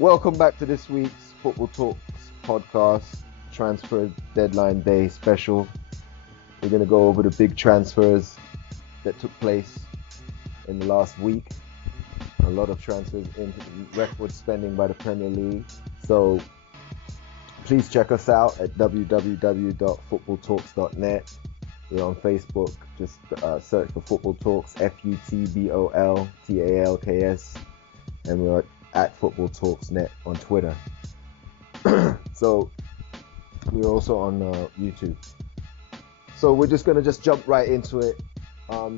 Welcome back to this week's Football Talks podcast, transfer deadline day special. We're going to go over the big transfers that took place in the last week. A lot of transfers in record spending by the Premier League. So please check us out at www.futboltalks.net. We're on Facebook. Just search for Football Talks, FUTBOLTALKS. And we're at Football Talks Net on Twitter. So we're also on YouTube. So we're just gonna jump right into it.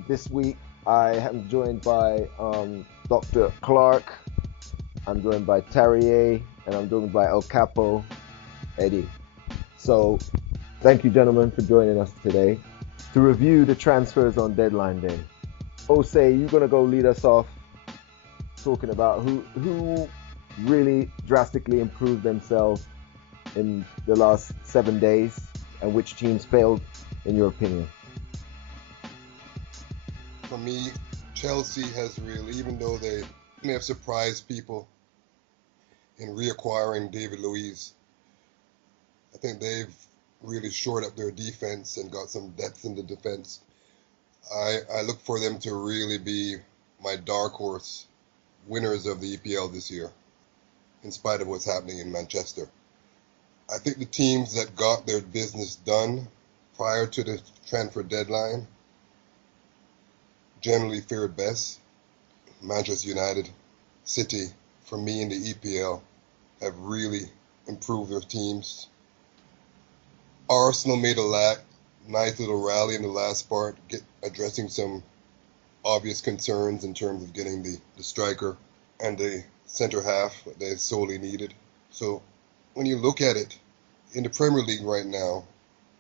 This week I am joined by Dr. Clark. I'm joined by Tarrier, and I'm joined by El Capo, Eddie. So thank you, gentlemen, for joining us today to review the transfers on deadline day. Osei, you're gonna go lead us off, talking about who really drastically improved themselves in the last 7 days and which teams failed, in your opinion. For me, Chelsea has really, even though they may have surprised people in reacquiring David Luiz, I think they've really shored up their defense and got some depth in the defense. I look for them to really be my dark horse winners of the EPL this year, in spite of what's happening in Manchester. I think the teams that got their business done prior to the transfer deadline generally fared best. Manchester United, City, for me in the EPL, have really improved their teams. Arsenal made a nice little rally in the last part, addressing some obvious concerns in terms of getting the striker and the center half that they sorely needed. So when you look at it, in the Premier League right now,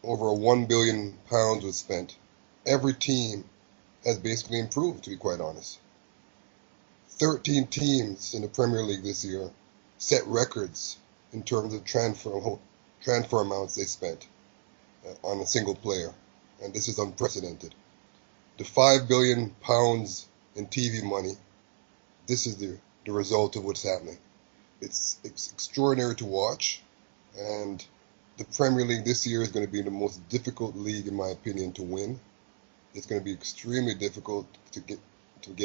over £1 billion was spent. Every team has basically improved, to be quite honest. 13 teams in the Premier League this year set records in terms of transfer amounts they spent on a single player, and this is unprecedented. The £5 billion in TV money, this is the result of what's happening. It's extraordinary to watch, and the Premier League this year is going to be the most difficult league, in my opinion, to win. It's going to be extremely difficult to get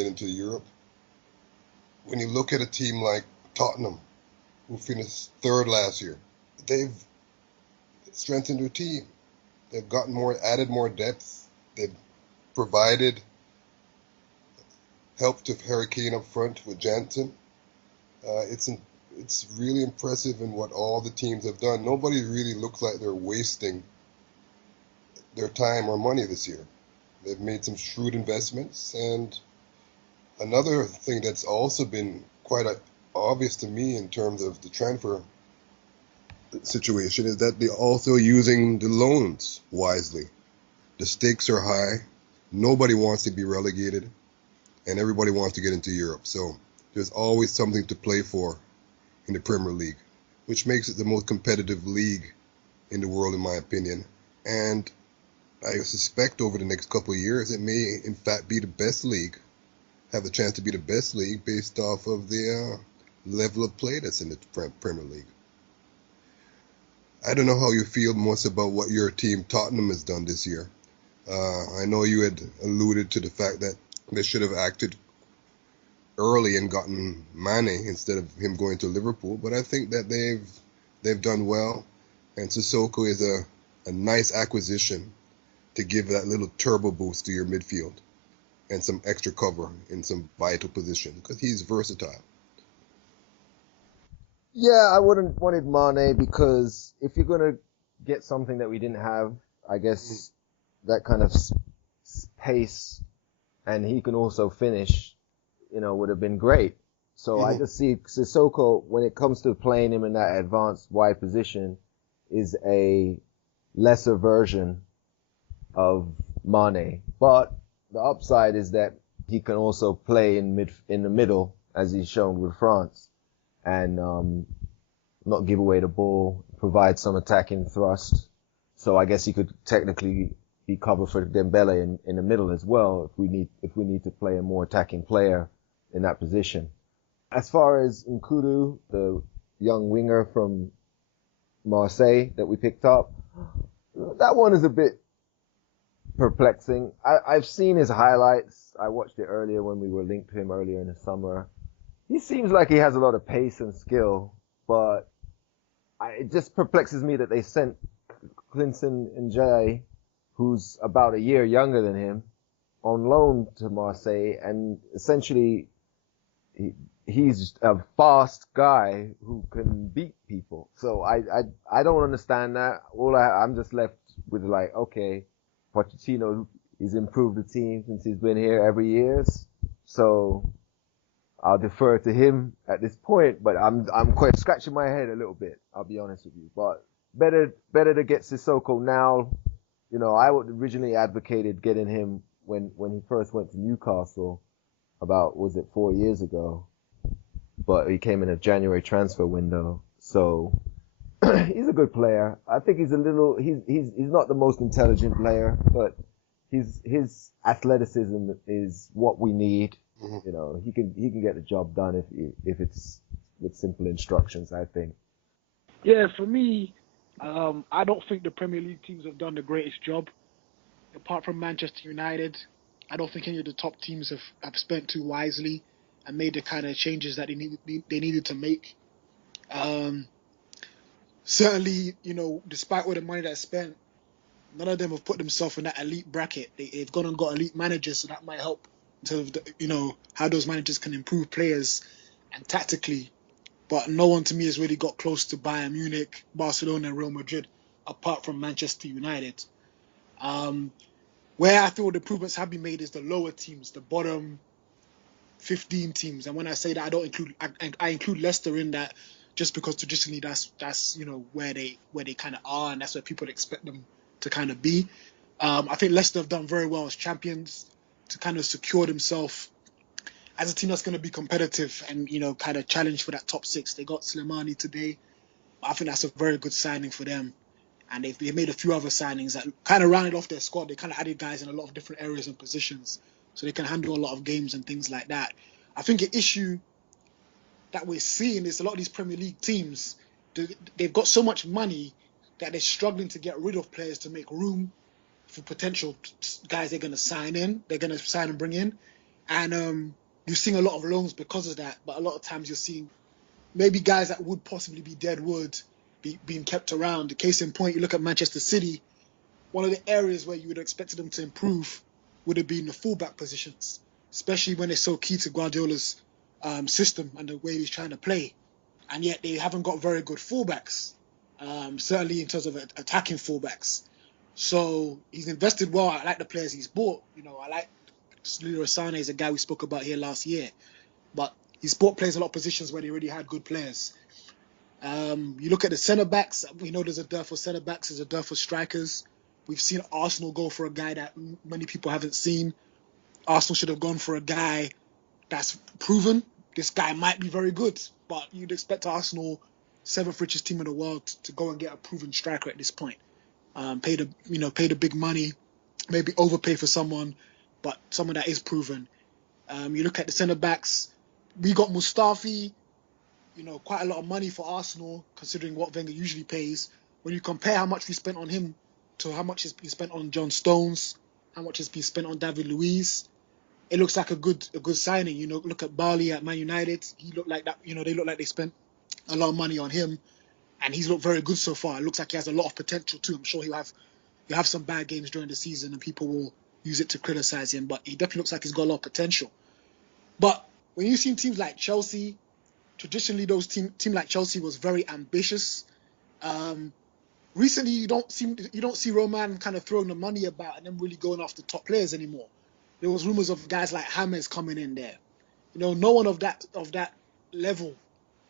into Europe. When you look at a team like Tottenham, who finished third last year, they've strengthened their team. They've added more depth. They've provided help to Harry Kane up front with Jansen. It's really impressive in what all the teams have done. Nobody really looks like they're wasting their time or money this year. They've made some shrewd investments, and another thing that's also been quite obvious to me in terms of the transfer situation is that they're also using the loans wisely. The stakes are high. Nobody wants to be relegated, and everybody wants to get into Europe. So there's always something to play for in the Premier League, which makes it the most competitive league in the world, in my opinion. And I suspect over the next couple of years, it may, in fact, be the best league, have the chance to be the best league based off of the level of play that's in the Premier League. I don't know how you feel most about what your team, Tottenham, has done this year. I know you had alluded to the fact that they should have acted early and gotten Mane instead of him going to Liverpool, but I think that they've done well, and Sissoko is a nice acquisition to give that little turbo boost to your midfield and some extra cover in some vital position, because he's versatile. Yeah, I wouldn't wanted Mane, because if you're going to get something that we didn't have, I guess that kind of pace, and he can also finish, would have been great. So I just see Sissoko, when it comes to playing him in that advanced wide position, is a lesser version of Mane. But the upside is that he can also play in the middle, as he's shown with France, and not give away the ball, provide some attacking thrust. So I guess he could technically be cover for Dembele in the middle as well if we need to play a more attacking player in that position. As far as Nkudu, the young winger from Marseille that we picked up, that one is a bit perplexing. I've seen his highlights. I watched it earlier when we were linked to him earlier in the summer. He seems like he has a lot of pace and skill, but it just perplexes me that they sent Clinton Njay, who's about a year younger than him, on loan to Marseille, and essentially he's a fast guy who can beat people. So I don't understand that. I'm just left with like, okay, Pochettino, he's improved the team since he's been here every year. So I'll defer to him at this point, but I'm quite scratching my head a little bit. I'll be honest with you, but better to get Sissoko now. You know, I would originally advocated getting him when he first went to Newcastle about, was it 4 years ago? But he came in a January transfer window, so he's a good player. I think he's not the most intelligent player, but his athleticism is what we need. Mm-hmm. You know, he can get the job done if it's with simple instructions, I think. Yeah, for me, I don't think the Premier League teams have done the greatest job. Apart from Manchester United, I don't think any of the top teams have spent too wisely and made the kind of changes that they needed to make. Um, Certainly, despite all the money that's spent, none of them have put themselves in that elite bracket. They've gone and got elite managers, so that might help in terms of how those managers can improve players and tactically. But no one to me has really got close to Bayern Munich, Barcelona, and Real Madrid, apart from Manchester United. Um, where I feel the improvements have been made is the lower teams, the bottom 15 teams. And when I say that, I don't include I include Leicester in that, just because traditionally that's where they kind of are, and that's where people expect them to kind of be. I think Leicester have done very well as champions to kind of secure themselves as a team that's going to be competitive and kind of challenge for that top six. They got Slimani today. I think that's a very good signing for them. And they've made a few other signings that kind of rounded off their squad. They kind of added guys in a lot of different areas and positions, so they can handle a lot of games and things like that. I think an issue that we're seeing is a lot of these Premier League teams, they've got so much money that they're struggling to get rid of players to make room for potential guys they're going to sign in. They're going to sign and bring in. And you're seeing a lot of loans because of that. But a lot of times you're seeing maybe guys that would possibly be dead wood being kept around. The case in point, you look at Manchester City, one of the areas where you would have expected them to improve would have been the fullback positions, especially when it's so key to Guardiola's system and the way he's trying to play. And yet they haven't got very good fullbacks, certainly in terms of attacking fullbacks. So he's invested well. I like the players he's bought. I like Leroy Sané is a guy we spoke about here last year. But he's bought players a lot of positions where they already had good players. You look at the centre backs. We know there's a dearth for centre backs. There's a dearth for strikers. We've seen Arsenal go for a guy that many people haven't seen. Arsenal should have gone for a guy that's proven. This guy might be very good, but you'd expect Arsenal, seventh richest team in the world, to go and get a proven striker at this point. Pay the big money, maybe overpay for someone, but someone that is proven. You look at the centre backs. We got Mustafi. Quite a lot of money for Arsenal, considering what Wenger usually pays. When you compare how much we spent on him to how much has been spent on John Stones, how much has been spent on David Luiz, it looks like a good signing. Look at Barley at Man United. He looked like that. They look like they spent a lot of money on him, and he's looked very good so far. It looks like he has a lot of potential too. I'm sure he'll have some bad games during the season, and people will use it to criticize him. But he definitely looks like he's got a lot of potential. But when you've seen teams like Chelsea, traditionally those team like Chelsea was very ambitious. Recently, you don't see Roman kind of throwing the money about and then really going after top players anymore. There was rumors of guys like James coming in there. No one of that level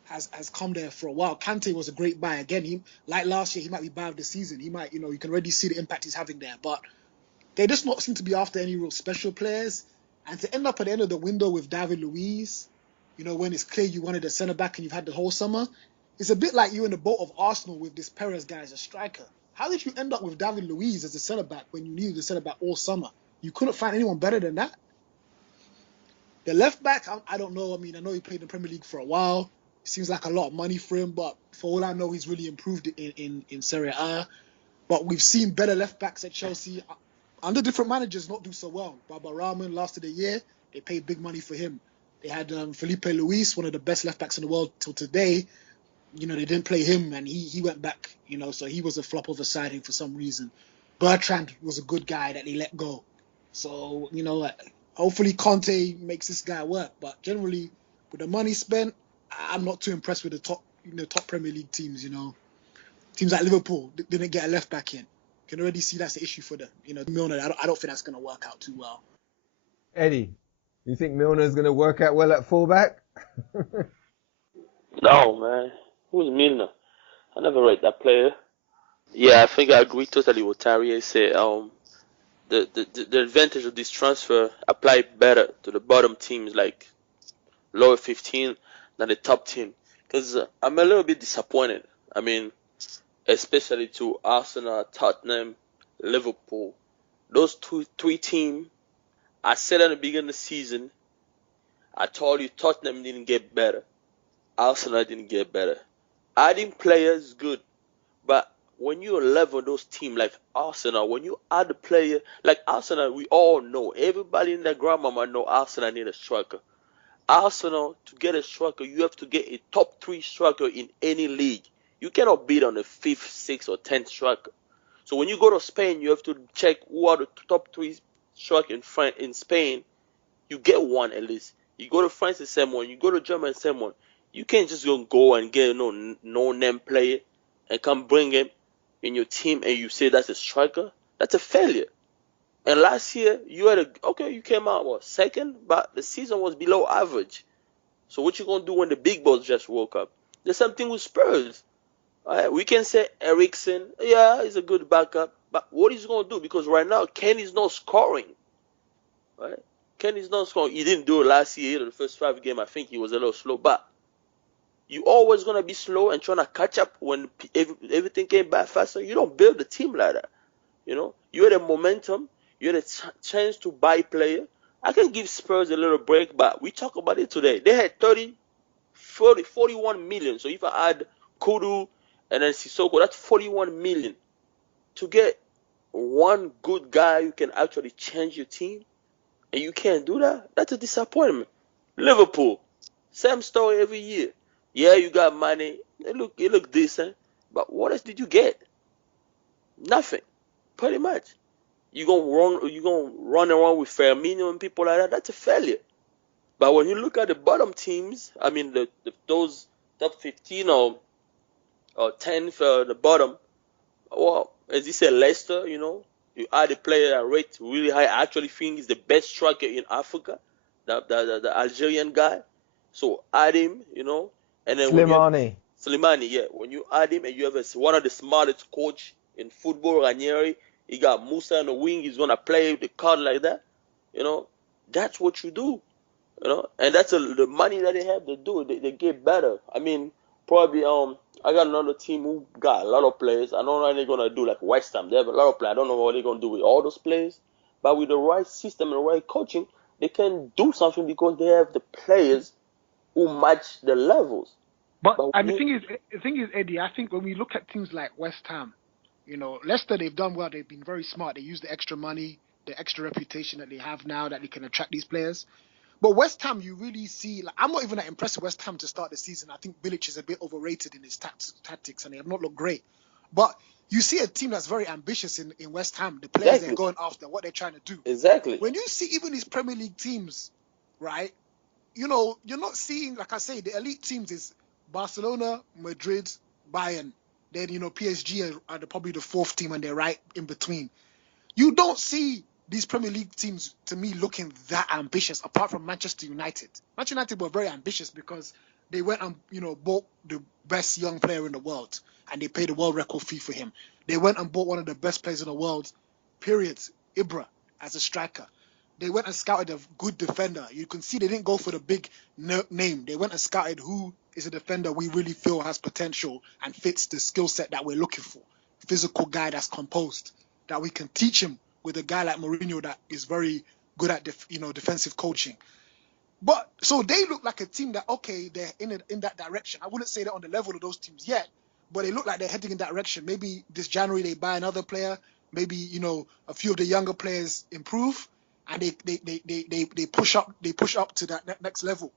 has come there for a while. Kante was a great buy again. He, like last year, he might be buy of the season. He might, you can already see the impact he's having there. But they just not seem to be after any real special players. And to end up at the end of the window with David Luiz, when it's clear you wanted a centre back and you've had the whole summer, it's a bit like you in the boat of Arsenal with this Perez guy as a striker. How did you end up with David Luiz as a centre back when you needed a centre back all summer? You couldn't find anyone better than that. The left back, I don't know. I mean, I know he played in the Premier League for a while. Seems like a lot of money for him, but for all I know, he's really improved in Serie A. But we've seen better left backs at Chelsea under different managers not do so well. Baba Rahman lasted a year. They paid big money for him. They had Felipe Luis, one of the best left backs in the world till today. You know, they didn't play him, and he went back. You know, so he was a flop of a signing for some reason. Bertrand was a good guy that they let go. So, you know, hopefully Conte makes this guy work. But generally, with the money spent, I'm not too impressed with the top Premier League teams. You know, teams like Liverpool didn't get a left back in. Can already see that's the issue for them. You know, Milner, I don't think that's going to work out too well. Eddie, you think Milner is going to work out well at fullback? No, man. Who's Milner? I never read that player. Yeah, I think I agree totally with Tarier said. The advantage of this transfer apply better to the bottom teams like lower 15 than the top team. Because I'm a little bit disappointed. I mean, especially to Arsenal, Tottenham, Liverpool. Those three teams, I said at the beginning of the season, I told you Tottenham didn't get better. Arsenal didn't get better. Adding players is good, but when you level those teams like Arsenal, when you add a player like Arsenal, we all know, everybody in the grandmama know Arsenal need a striker. Arsenal, to get a striker, you have to get a top 3 striker in any league. You cannot beat on a 5th, 6th, or 10th striker. So when you go to Spain, you have to check who are the top 3 strikers in Spain. You get one at least. You go to France, the same one. You go to Germany, the same one. You can't just go and get no name player and come bring him in your team and you say that's a striker. That's a failure. And last year you came out second, but the season was below average. So what you gonna do when the big boss just woke up? There's something with Spurs. We can say Eriksen, yeah, he's a good backup, but what is he gonna do? Because right now Ken is not scoring. Right? Ken is not scoring. He didn't do it last year. The first 5 games, I think he was a little slow, but you always gonna be slow and trying to catch up when everything came back faster. You don't build a team like that. You know, you had a momentum, you had a chance to buy player. I can give Spurs a little break, but we talk about it today. They had 41 million. So if I add Kudu and then Sissoko, that's 41 million. To get one good guy who can actually change your team, and you can't do that, that's a disappointment. Liverpool, same story every year. Yeah, you got money. It look decent, but what else did you get? Nothing, pretty much. You gonna run around with Firmino and people like that. That's a failure. But when you look at the bottom teams, I mean those top 15 or 10 for the bottom. Well, as you said, Leicester, you know, you add a player that rates really high. I actually think he's the best striker in Africa, the Algerian guy. So add him, you know. And then Slimani, yeah. When you add him and you have one of the smartest coach in football, Ranieri, he got Musa on the wing, he's gonna play the card like that. You know, that's what you do. You know, and that's the money that they have to do. They get better. I mean, probably I got another team who got a lot of players. I don't know what they're gonna do like West Ham. They have a lot of players. I don't know what they're gonna do with all those players. But with the right system and the right coaching, they can do something because they have the players who match the levels. But and the thing is, Eddie, I think when we look at teams like West Ham, you know, Leicester, they've done well. They've been very smart. They use the extra money, the extra reputation that they have now that they can attract these players. But West Ham, you really see, like, I'm not even that impressed with West Ham to start the season. I think Bilic is a bit overrated in his tactics, and they have not looked great. But you see a team that's very ambitious in West Ham, the players they're going after, what they're trying to do. Exactly. When you see even these Premier League teams, right, you know, you're not seeing, like I say, the elite teams is Barcelona, Madrid, Bayern. Then, you know, PSG are probably the 4th team, and they're right in between. You don't see these Premier League teams, to me, looking that ambitious, apart from Manchester United. Manchester United were very ambitious because they went and, you know, bought the best young player in the world, and they paid a world record fee for him. They went and bought one of the best players in the world, period, Ibra, as a striker. They went and scouted a good defender. You can see they didn't go for the big name. They went and scouted who is a defender we really feel has potential and fits the skill set that we're looking for. Physical guy that's composed, that we can teach him with a guy like Mourinho that is very good at defensive coaching. But so they look like a team that, okay, they're in that direction. I wouldn't say they're on the level of those teams yet, but they look like they're heading in that direction. Maybe this January they buy another player. Maybe, you know, a few of the younger players improve and they push up to that next level.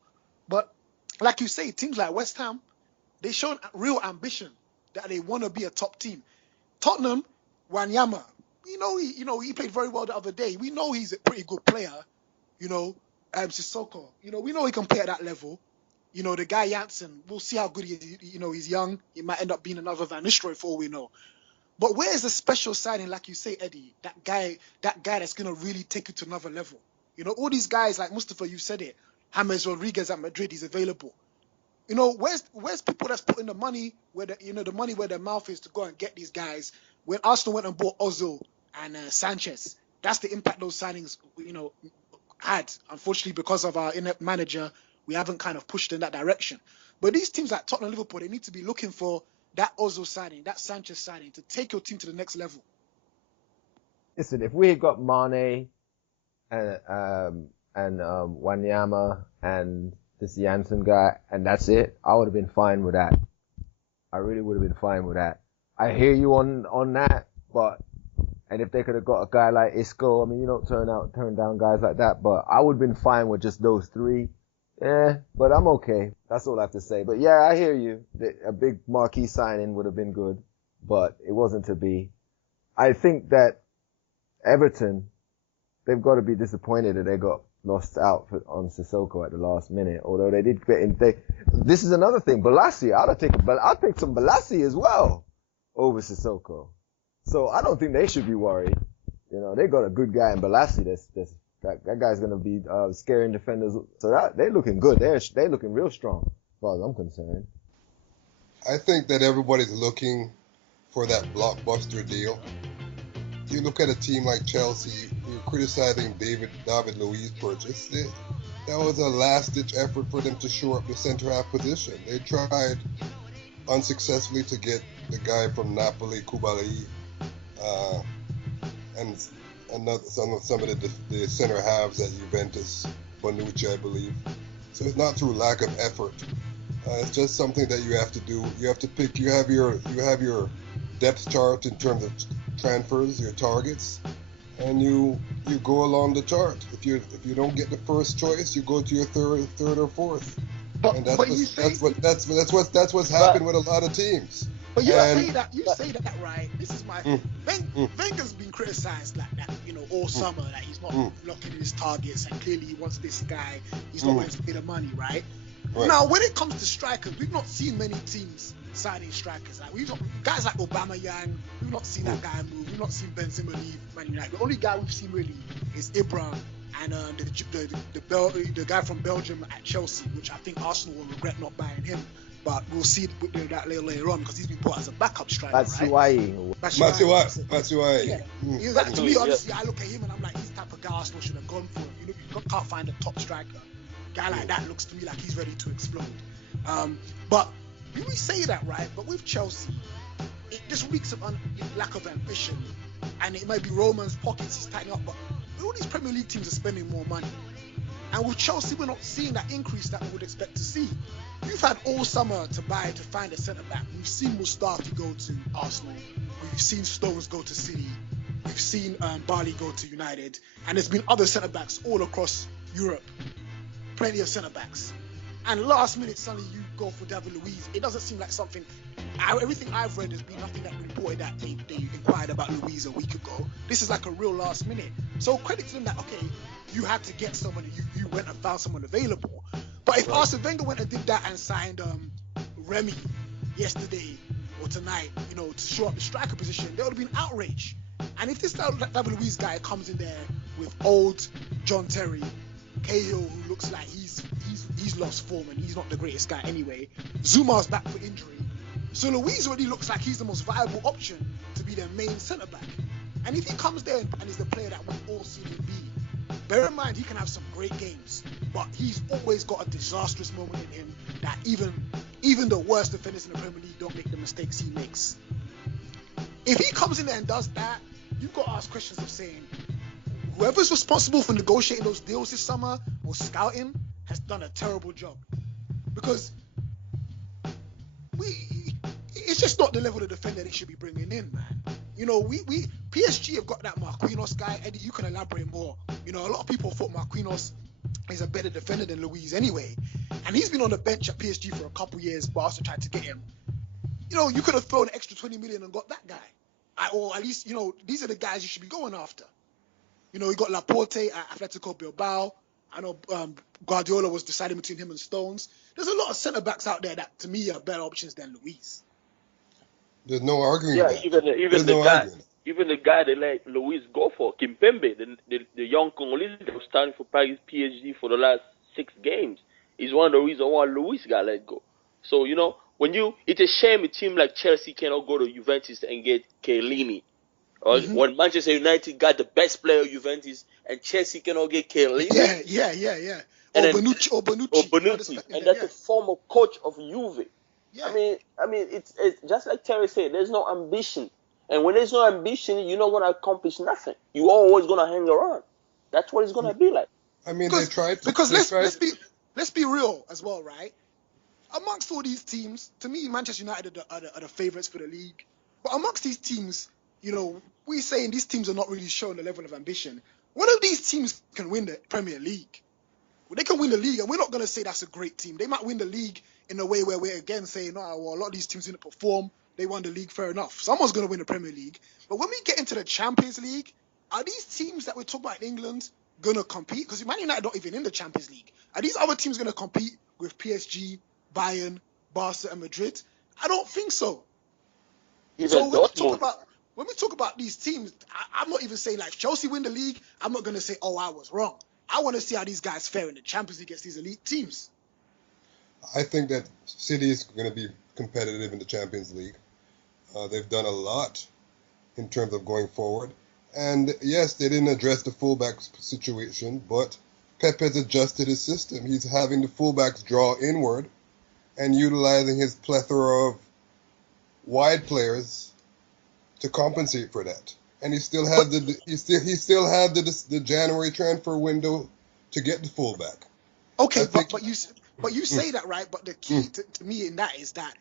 But like you say, teams like West Ham, they show real ambition that they want to be a top team. Tottenham, Wanyama, he played very well the other day. We know he's a pretty good player. Sissoko, we know he can play at that level. The guy Janssen, we'll see how good he is. He's young. He might end up being another Van Nistelrooy for all we know. But where is the special signing, like you say, Eddie? That guy that's gonna really take you to another level. All these guys like Mustafa, you said it. James Rodriguez at Madrid, he's available. Where's people that's putting the money where the money where their mouth is to go and get these guys? When Arsenal went and bought Ozil and Sanchez, that's the impact those signings had. Unfortunately, because of our inept manager, we haven't kind of pushed in that direction. But these teams like Tottenham, Liverpool, they need to be looking for that Ozil signing, that Sanchez signing to take your team to the next level. Listen, if we had got Mane and Wanyama and this Janssen guy, and that's it, I would have been fine with that. I really would have been fine with that. I hear you on that, and if they could have got a guy like Isco, I mean, you don't turn down guys like that, but I would have been fine with just those three. But I'm okay. That's all I have to say. But yeah, I hear you. A big marquee signing would have been good, but it wasn't to be. I think that Everton, they've got to be disappointed that they got lost out on Sissoko at the last minute. Although they did get in. This is another thing. Balassi, I'd take some Balassi as well over Sissoko. So I don't think they should be worried. They got a good guy in Balassi. That guy's gonna be scaring defenders. So they're looking good. They're looking real strong, as far as I'm concerned. I think that everybody's looking for that blockbuster deal. You look at a team like Chelsea, who are criticizing David Luiz's purchase. That was a last-ditch effort for them to shore up the centre-half position. They tried unsuccessfully to get the guy from Napoli, Koulibaly, and some of the center halves at Juventus, Bonucci, I believe. So it's not through lack of effort. It's just something that you have to do. You have to pick. You have your depth chart in terms of transfers, your targets, and you go along the chart. If you don't get the first choice, you go to your third or fourth. And that's what's happened with a lot of teams. But you say that right. This is my Wenger's been criticized like that, all summer, that he's not locking in his targets, and clearly he wants this guy. He's not willing to pay the money, right? Now, when it comes to strikers, we've not seen many teams signing strikers. Like guys like Aubameyang, we've not seen that guy move. We've not seen Benzema leave Man United. The only guy we've seen really is Ibra and the guy from Belgium at Chelsea, which I think Arsenal will regret not buying him. But we'll see that later on because he's been brought as a backup striker. Batshuayi. Yeah. To me, honestly, I look at him and I'm like, he's the type of guy Arsenal should have gone for. You can't find a top striker. A guy like that looks to me like he's ready to explode. But we say that, right? But with Chelsea, it just reeks of lack of ambition. And it might be Roman's pockets he's tightening up, but all these Premier League teams are spending more money. And with Chelsea, we're not seeing that increase that we would expect to see. We've had all summer to find a centre-back. We've seen Mustafi go to Arsenal. We've seen Stones go to City. We've seen Barley go to United. And there's been other centre-backs all across Europe. Plenty of centre-backs. And last minute, suddenly you go for David Luiz. It doesn't seem like something... Everything I've read has been nothing that reported that they inquired about Luiz a week ago. This is like a real last minute. So credit to them that, okay, you had to get someone, you went and found someone available. But if Arsene Wenger went and did that and signed Remy yesterday or tonight, to show up the striker position, there would have been outrage. And if this David Luiz guy comes in there with old John Terry, Cahill, who looks like he's lost form and he's not the greatest guy anyway, Zuma's back for injury, so Luiz already looks like he's the most viable option to be their main centre-back. And if he comes there and is the player that we've all seen him be, bear in mind he can have some great games, but he's always got a disastrous moment in him that even the worst defenders in the Premier League don't make the mistakes he makes. If he comes in there and does that, you've got to ask questions of saying, whoever's responsible for negotiating those deals this summer or scouting, has done a terrible job because it's just not the level of defender they should be bringing in, man. You know, we PSG have got that Marquinhos guy. Eddie, you can elaborate more. You know, a lot of people thought Marquinhos is a better defender than Luiz anyway, and he's been on the bench at PSG for a couple years. Barca tried to get him. You know, you could have thrown an extra 20 million and got that guy, or at least, you know, these are the guys you should be going after. You know, you got Laporte at Atletico Bilbao. I know Guardiola was deciding between him and Stones. There's a lot of centre backs out there that, to me, are better options than Luiz. There's no arguing Yeah, that. even the guy they let Luis go for, Kimpembe, the young Congolese that was starting for Paris PSG for the last 6 games, is one of the reasons why Luis got let go. So, you know, it's a shame a team like Chelsea cannot go to Juventus and get Chiellini. Or when Manchester United got the best player of Juventus and Chelsea cannot get Chiellini. Yeah. And Or then, Bonucci. And that's a former coach of Juve. Yeah. I mean, it's just like Terry said. There's no ambition, and when there's no ambition, you're not gonna accomplish nothing. You're always gonna hang around. That's what it's gonna be like. I mean, they tried to. Because let's be real as well, right? Amongst all these teams, to me, Manchester United are the favourites for the league. But amongst these teams, you know, we're saying these teams are not really showing the level of ambition. One of these teams can win the Premier League. Well, they can win the league, and we're not going to say that's a great team. They might win the league in a way where we're again saying, oh, well, a lot of these teams didn't perform. They won the league, fair enough. Someone's going to win the Premier League. But when we get into the Champions League, are these teams that we're talking about in England going to compete? Because Man United not even in the Champions League. Are these other teams going to compete with PSG, Bayern, Barca, and Madrid? I don't think so. So when we talk about these teams, I'm not even saying like Chelsea win the league. I'm not going to say, oh, I was wrong. I want to see how these guys fare in the Champions League against these elite teams. I think that City is going to be competitive in the Champions League. They've done a lot in terms of going forward. And yes, they didn't address the fullback situation, but Pep has adjusted his system. He's having the fullbacks draw inward and utilizing his plethora of wide players to compensate for that. And he still had the January transfer window to get the fullback. Okay, but you say that, right? But the key to me in that is that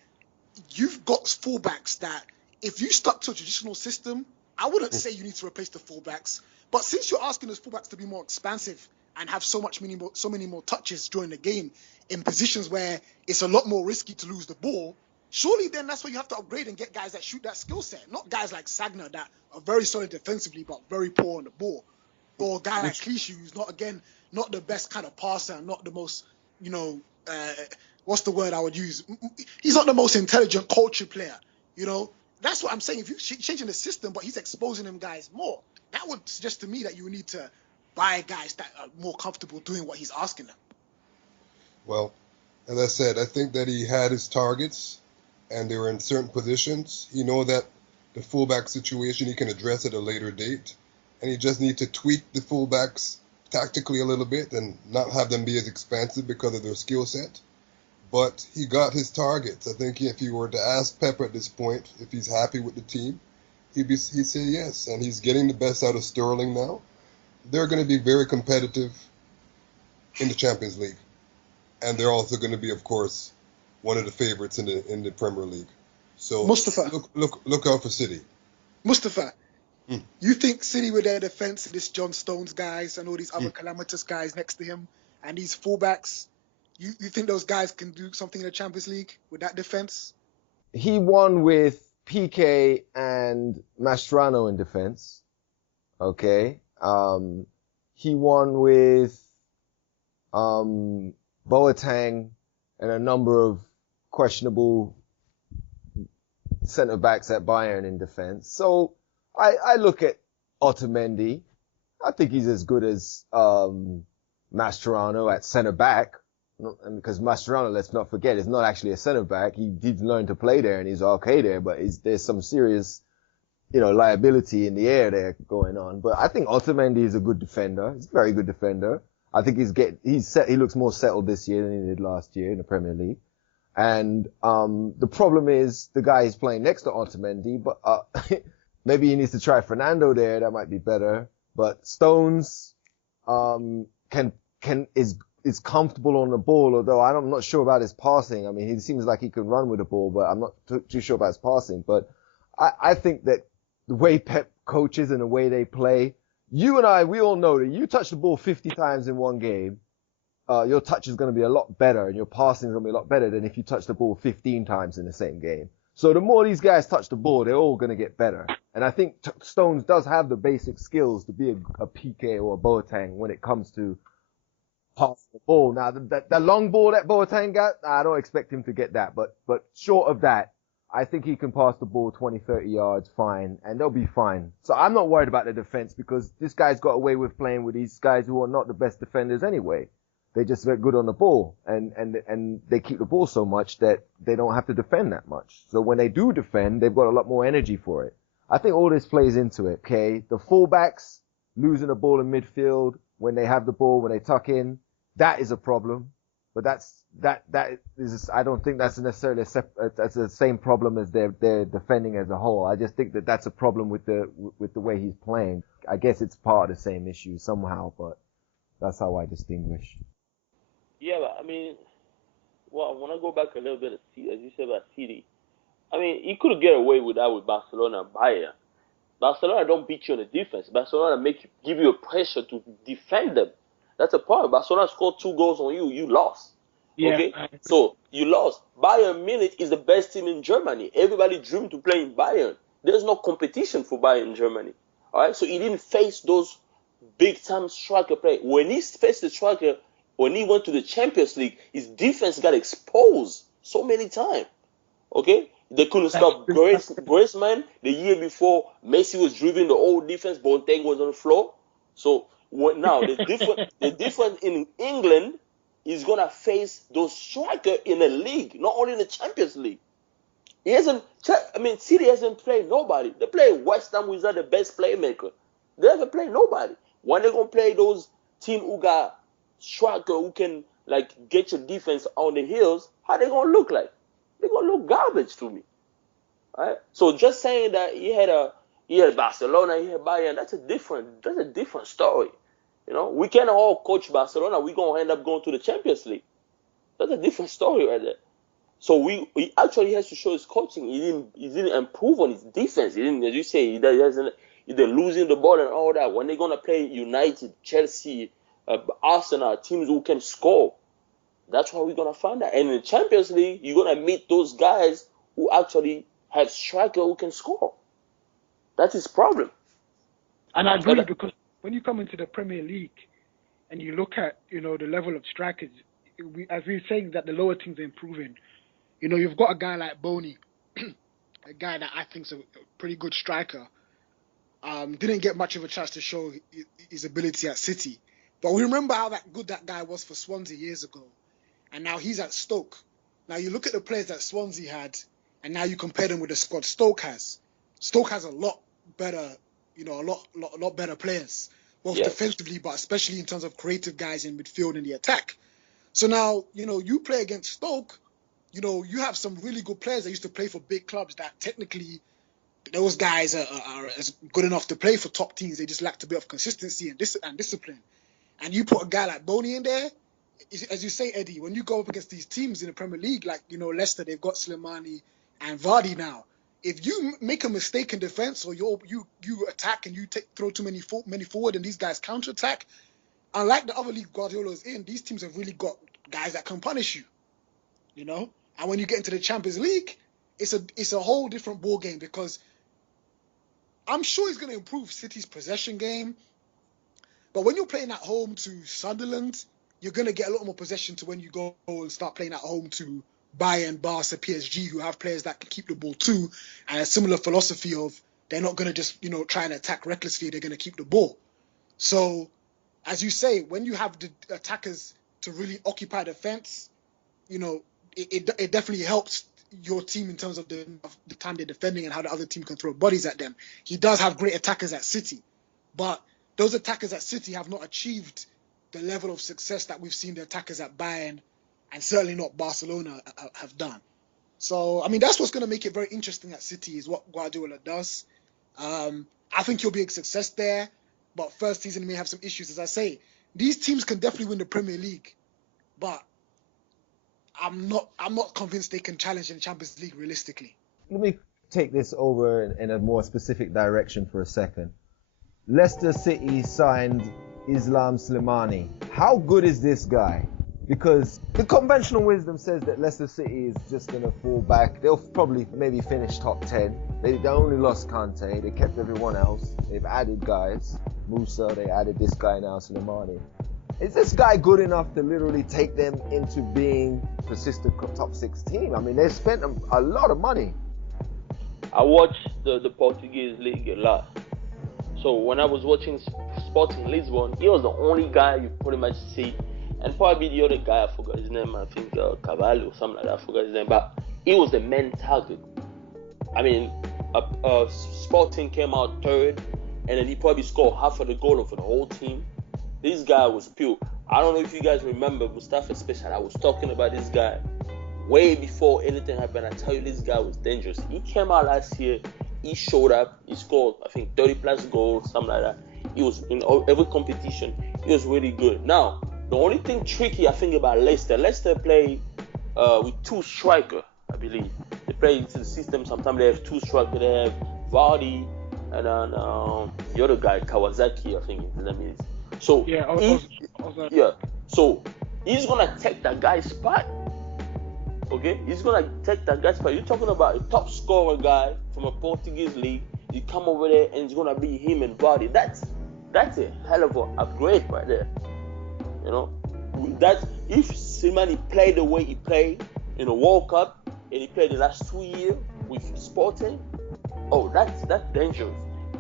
you've got fullbacks that if you stuck to a traditional system, I wouldn't say you need to replace the fullbacks. But since you're asking those fullbacks to be more expansive and have so many more touches during the game in positions where it's a lot more risky to lose the ball, surely then that's where you have to upgrade and get guys that shoot that skill set, not guys like Sagna that are very solid defensively but very poor on the ball, or a guy like Clichy who's not the best kind of passer and not the most, you know, what's the word I would use? He's not the most intelligent culture player, you know. That's what I'm saying. If you're changing the system, but he's exposing them guys more, that would suggest to me that you would need to buy guys that are more comfortable doing what he's asking them. Well, as I said, I think that he had his targets, and they were in certain positions. He knows that the fullback situation he can address at a later date, and he just needs to tweak the fullbacks tactically a little bit and not have them be as expansive because of their skill set. But he got his targets. I think if you were to ask Pep at this point if he's happy with the team, he'd say yes. And he's getting the best out of Sterling now. They're going to be very competitive in the Champions League. And they're also going to be, of course, one of the favorites in the Premier League. So Mustafa, look out for City. Mustafa, you think City with their defense, this John Stones guys and all these other calamitous guys next to him and these fullbacks, you think those guys can do something in the Champions League with that defense? He won with PK and Mascherano in defense. Okay. He won with Boateng and a number of questionable centre backs at Bayern in defense. So I look at Otamendi. I think he's as good as Mascherano at centre back. Because Mascherano, let's not forget, is not actually a centre back. He did learn to play there and he's okay there, but there's some serious, you know, liability in the air there going on. But I think Otamendi is a good defender. He's a very good defender. I think he looks more settled this year than he did last year in the Premier League. And the problem is the guy is playing next to Otamendi, but maybe he needs to try Fernando there. That might be better. But Stones is is comfortable on the ball, although I'm not sure about his passing. I mean, he seems like he can run with the ball, but I'm not too sure about his passing. But I think that the way Pep coaches and the way they play, you and I, we all know that you touch the ball 50 times in one game, your touch is going to be a lot better and your passing is going to be a lot better than if you touch the ball 15 times in the same game. So the more these guys touch the ball, they're all going to get better. And I think Stones does have the basic skills to be a PK or a Boateng when it comes to passing the ball. Now, the long ball that Boateng got, I don't expect him to get that. But short of that, I think he can pass the ball 20, 30 yards fine, and they'll be fine. So I'm not worried about the defense because this guy's got away with playing with these guys who are not the best defenders anyway. They just get good on the ball, and they keep the ball so much that they don't have to defend that much. So when they do defend, they've got a lot more energy for it. I think all this plays into it, okay? The fullbacks losing the ball in midfield when they have the ball, when they tuck in, that is a problem. But that is, I don't think that's necessarily that's the same problem as they're defending as a whole. I just think that that's a problem with the way he's playing. I guess it's part of the same issue somehow, but that's how I distinguish. Yeah, but I mean, well, when I go back a little bit, as you said about City, I mean, he could get away with that with Barcelona and Bayern. Barcelona don't beat you on the defense. Barcelona give you a pressure to defend them. That's a problem. Barcelona scored 2 goals on you. You lost. Yeah. Okay? So you lost. Bayern Munich is the best team in Germany. Everybody dreamed to play in Bayern. There's no competition for Bayern in Germany. All right? So he didn't face those big-time striker play. When he faced the striker, when he went to the Champions League, his defense got exposed so many times. Okay? They couldn't stop Griezmann. The year before, Messi was driving the old defense. Boateng was on the floor. So now the difference in England is gonna face those strikers in the league, not only in the Champions League. City hasn't played nobody. They play West Ham, who's not the best playmaker. They haven't played nobody. When they gonna play those team who got striker who can like get your defense on the heels? How they gonna look like? They're gonna look garbage to me. Right? So just saying that he had Barcelona, he had Bayern, that's a different story. You know, we can't all coach Barcelona. We're gonna end up going to the Champions League. That's a different story right there. So he actually has to show his coaching. He didn't improve on his defense. He didn't, as you say, he's losing the ball and all that. When they're gonna play United, Chelsea, Arsenal, teams who can score, that's why we're gonna find that. And in the Champions League, you're gonna meet those guys who actually have striker who can score. That's his problem. And I agree, because when you come into the Premier League and you look at, the level of strikers, as we're saying that the lower teams are improving, you've got a guy like Boney, a guy that I think is a pretty good striker. Didn't get much of a chance to show his ability at City. But we remember how good that guy was for Swansea years ago. And now he's at Stoke. Now you look at the players that Swansea had, and now you compare them with the squad Stoke has. Stoke has a lot better, a lot better players, both defensively, but especially in terms of creative guys in midfield and the attack. So now, you play against Stoke, you have some really good players that used to play for big clubs that technically those guys are as good enough to play for top teams. They just lacked a bit of consistency and discipline. And you put a guy like Boney in there, as you say, Eddie, when you go up against these teams in the Premier League, like, Leicester, they've got Slimani and Vardy now. If you make a mistake in defense, or you attack and you throw too many forward and these guys counterattack, unlike the other league Guardiola's in, these teams have really got guys that can punish you, And when you get into the Champions League, it's a whole different ball game, because I'm sure he's going to improve City's possession game. But when you're playing at home to Sunderland, you're going to get a lot more possession to when you go and start playing at home to Bayern, Barca, PSG, who have players that can keep the ball too, and a similar philosophy of they're not going to just, try and attack recklessly. They're going to keep the ball. So, as you say, when you have the attackers to really occupy the fence, it definitely helps your team in terms of the time they're defending and how the other team can throw bodies at them. He does have great attackers at City, but those attackers at City have not achieved the level of success that we've seen the attackers at Bayern and certainly not Barcelona have done. So, that's what's going to make it very interesting at City, is what Guardiola does. I think he'll be a success there, but first season may have some issues. As I say, these teams can definitely win the Premier League, but I'm not convinced they can challenge in the Champions League realistically. Let me take this over in a more specific direction for a second. Leicester City signed Islam Slimani. How good is this guy? Because the conventional wisdom says that Leicester City is just going to fall back. They'll probably maybe finish top 10. They only lost Kante. They kept everyone else. They've added guys. Musa, they added this guy now, Slimani. Is this guy good enough to literally take them into being persistent top 6 team? I mean, they spent a lot of money. I watched the Portuguese league a lot. So when I was watching Sporting Lisbon, he was the only guy you pretty much see. And probably the other guy, I forgot his name, I think Cavallo or something like that, I forgot his name. But he was the main target. I mean, Sporting came out third, and then he probably scored half of the goal for the whole team. This guy was pure. I don't know if you guys remember Mustafa Special. I was talking about this guy way before anything happened. I tell you, this guy was dangerous. He came out last year. He showed up. He scored, I think, 30 plus goals, something like that. He was in every competition. He was really good. Now, the only thing tricky I think about Leicester play with 2 strikers, I believe. They play into the system. Sometimes they have 2 strikers. They have Vardy and then the other guy, Kawasaki, I think his name is. So so he's gonna take that guy's spot. Okay, he's gonna take that guy's spot. You're talking about a top scorer guy from a Portuguese league. You come over there and it's gonna be him and Vardy. That's a hell of an upgrade right there. You know, that if Slimani played the way he played in the World Cup and he played the last 2 years with Sporting, oh, that's dangerous.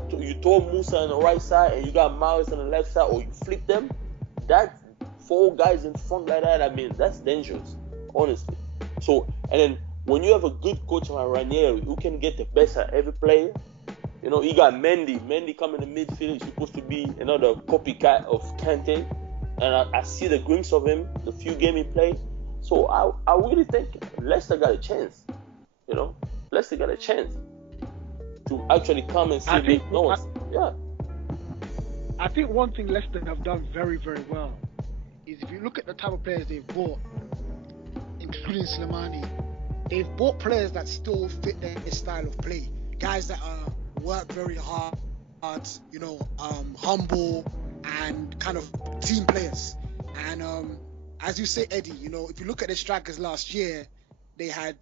You throw Musa on the right side and you got Miles on the left side, or you flip them. That 4 guys in front like that, I mean, that's dangerous, honestly. So, and then when you have a good coach like Ranieri who can get the best out of every player, you know, you got Mendy. Mendy coming in the midfield. He's supposed to be another copycat of Kante. And I see the glimpse of him, the few games he played. So I really think Leicester got a chance. You know, Leicester got a chance to actually come and see yeah. I think one thing Leicester have done very, very well is if you look at the type of players they've bought, including Slimani, they've bought players that still fit their style of play. Guys that work very hard, you know, humble and kind of team players. And as you say, Eddie, you know, if you look at the strikers last year, they had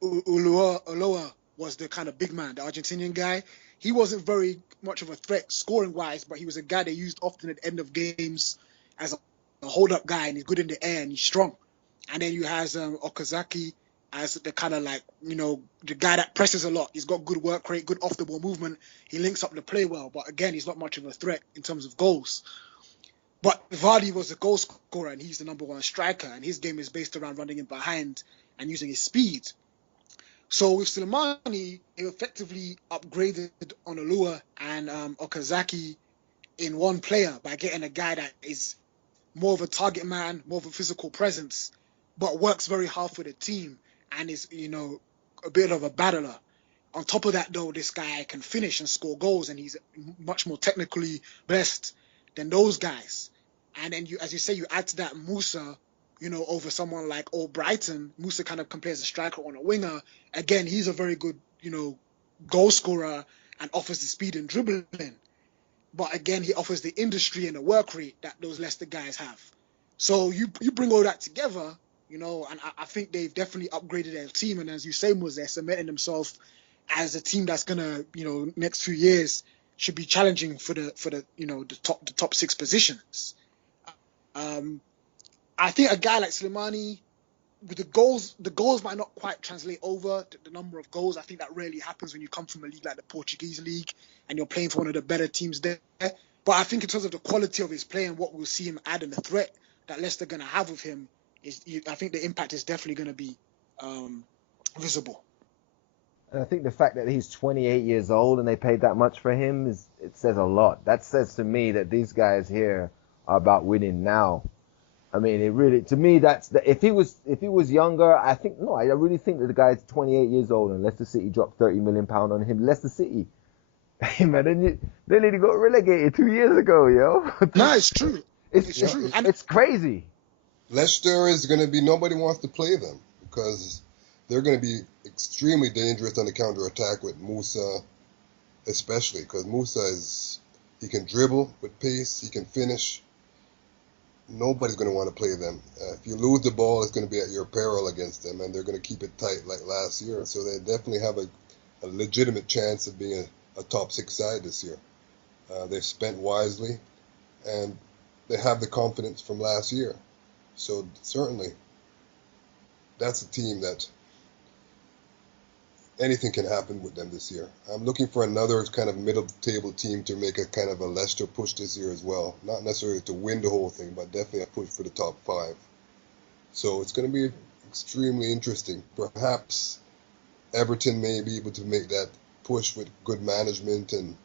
Ulloa was the kind of big man, the Argentinian guy. He wasn't very much of a threat scoring-wise, but he was a guy they used often at the end of games as a hold-up guy, and he's good in the air and he's strong. And then you have Okazaki as the kind of like, you know, the guy that presses a lot. He's got good work rate, good off-the-ball movement. He links up the play well, but again, he's not much of a threat in terms of goals. But Vardy was a goal scorer, and he's the number 1 striker, and his game is based around running in behind and using his speed. So with Slimani, he effectively upgraded Onolua and Okazaki in one player by getting a guy that is more of a target man, more of a physical presence, but works very hard for the team and is, you know, a bit of a battler. On top of that, though, this guy can finish and score goals, and he's much more technically blessed than those guys. And then, as you say, you add to that Musa, you know, over someone like Brighton. Musa kind of compares a striker on a winger. Again, he's a very good, you know, goal scorer and offers the speed and dribbling. But again, he offers the industry and the work rate that those Leicester guys have. So you bring all that together, you know, and I think they've definitely upgraded their team. And as you say, Mose, they're cementing themselves as a team that's gonna, you know, next few years should be challenging for the you know, the top 6 positions. I think a guy like Slimani, with the goals might not quite translate over the number of goals. I think that rarely happens when you come from a league like the Portuguese league and you're playing for one of the better teams there. But I think in terms of the quality of his play and what we'll see him add and the threat that Leicester going to have with him, I think the impact is definitely going to be visible. And I think the fact that he's 28 years old and they paid that much for him it says a lot. That says to me that these guys here are about winning now. I mean, it really, to me, if he was younger, I really think that the guy's 28 years old and Leicester City dropped £30 million on him. Leicester City, hey man, they nearly got relegated 2 years ago, yo. No, it's true. It's true. It's crazy. Leicester is going to be, nobody wants to play them because they're going to be extremely dangerous on the counter attack with Musa, especially because he can dribble with pace, he can finish. Nobody's going to want to play them. If you lose the ball, it's going to be at your peril against them, and they're going to keep it tight like last year. So they definitely have a legitimate chance of being a top 6 side this year. They've spent wisely, and they have the confidence from last year. So certainly, that's a team that anything can happen with them this year. I'm looking for another kind of middle table team to make a kind of a Leicester push this year as well. Not necessarily to win the whole thing, but definitely a push for the top 5. So it's going to be extremely interesting. Perhaps Everton may be able to make that push with good management and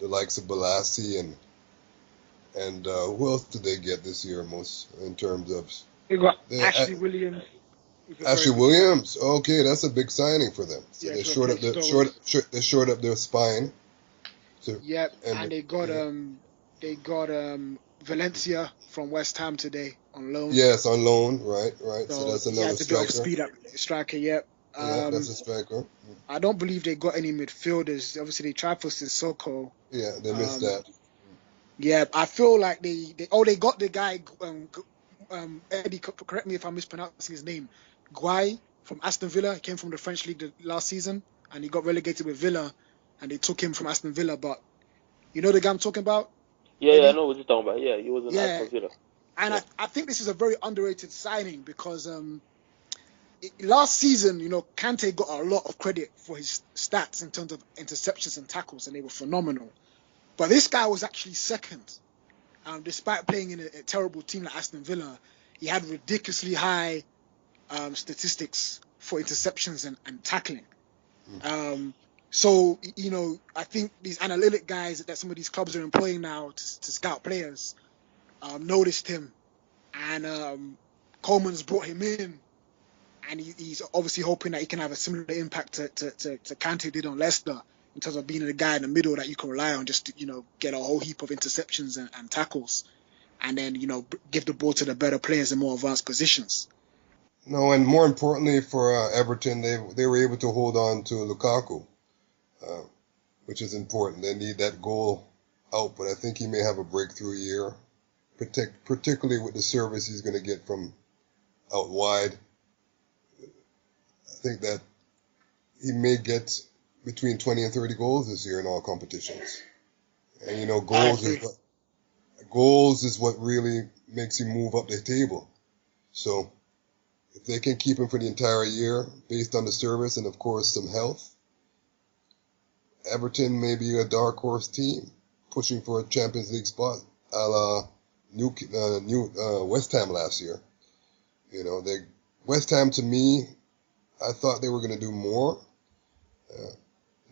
the likes of Balassi and who else did they get this year most in terms of? They got Ashley Williams. Ashley Williams. Okay, that's a big signing for them. So Yeah, they shored up their spine. So, yep, and they got Valencia from West Ham today on loan. Yes, on loan, right. So that's another striker. A bit of speed up striker, yep. Yeah, that's a striker. I don't believe they got any midfielders. Obviously, they tried for Sissoko. Yeah, they missed that. Yeah, I feel like they got the guy. Eddie, correct me if I'm mispronouncing his name. Guay from Aston Villa. He came from the French league last season, and he got relegated with Villa, and they took him from Aston Villa. But you know the guy I'm talking about? Yeah, I know what you're talking about. Yeah, he was in Aston Villa. And I think this is a very underrated signing because last season, Kante got a lot of credit for his stats in terms of interceptions and tackles, and they were phenomenal. But this guy was actually second. Despite playing in a terrible team like Aston Villa, he had ridiculously high statistics for interceptions and tackling. So, I think these analytic guys that some of these clubs are employing now to scout players noticed him. And Coleman's brought him in. And he's obviously hoping that he can have a similar impact to Kante did on Leicester in terms of being the guy in the middle that you can rely on just to, get a whole heap of interceptions and tackles. And then, give the ball to the better players in more advanced positions. No, and more importantly for Everton, they were able to hold on to Lukaku, which is important. They need that goal out, but I think he may have a breakthrough year, particularly with the service he's going to get from out wide. I think that he may get between 20 and 30 goals this year in all competitions. And, goals is what really makes you move up the table. So if they can keep him for the entire year based on the service and, of course, some health, Everton may be a dark horse team pushing for a Champions League spot a la West Ham last year. West Ham, to me, I thought they were going to do more.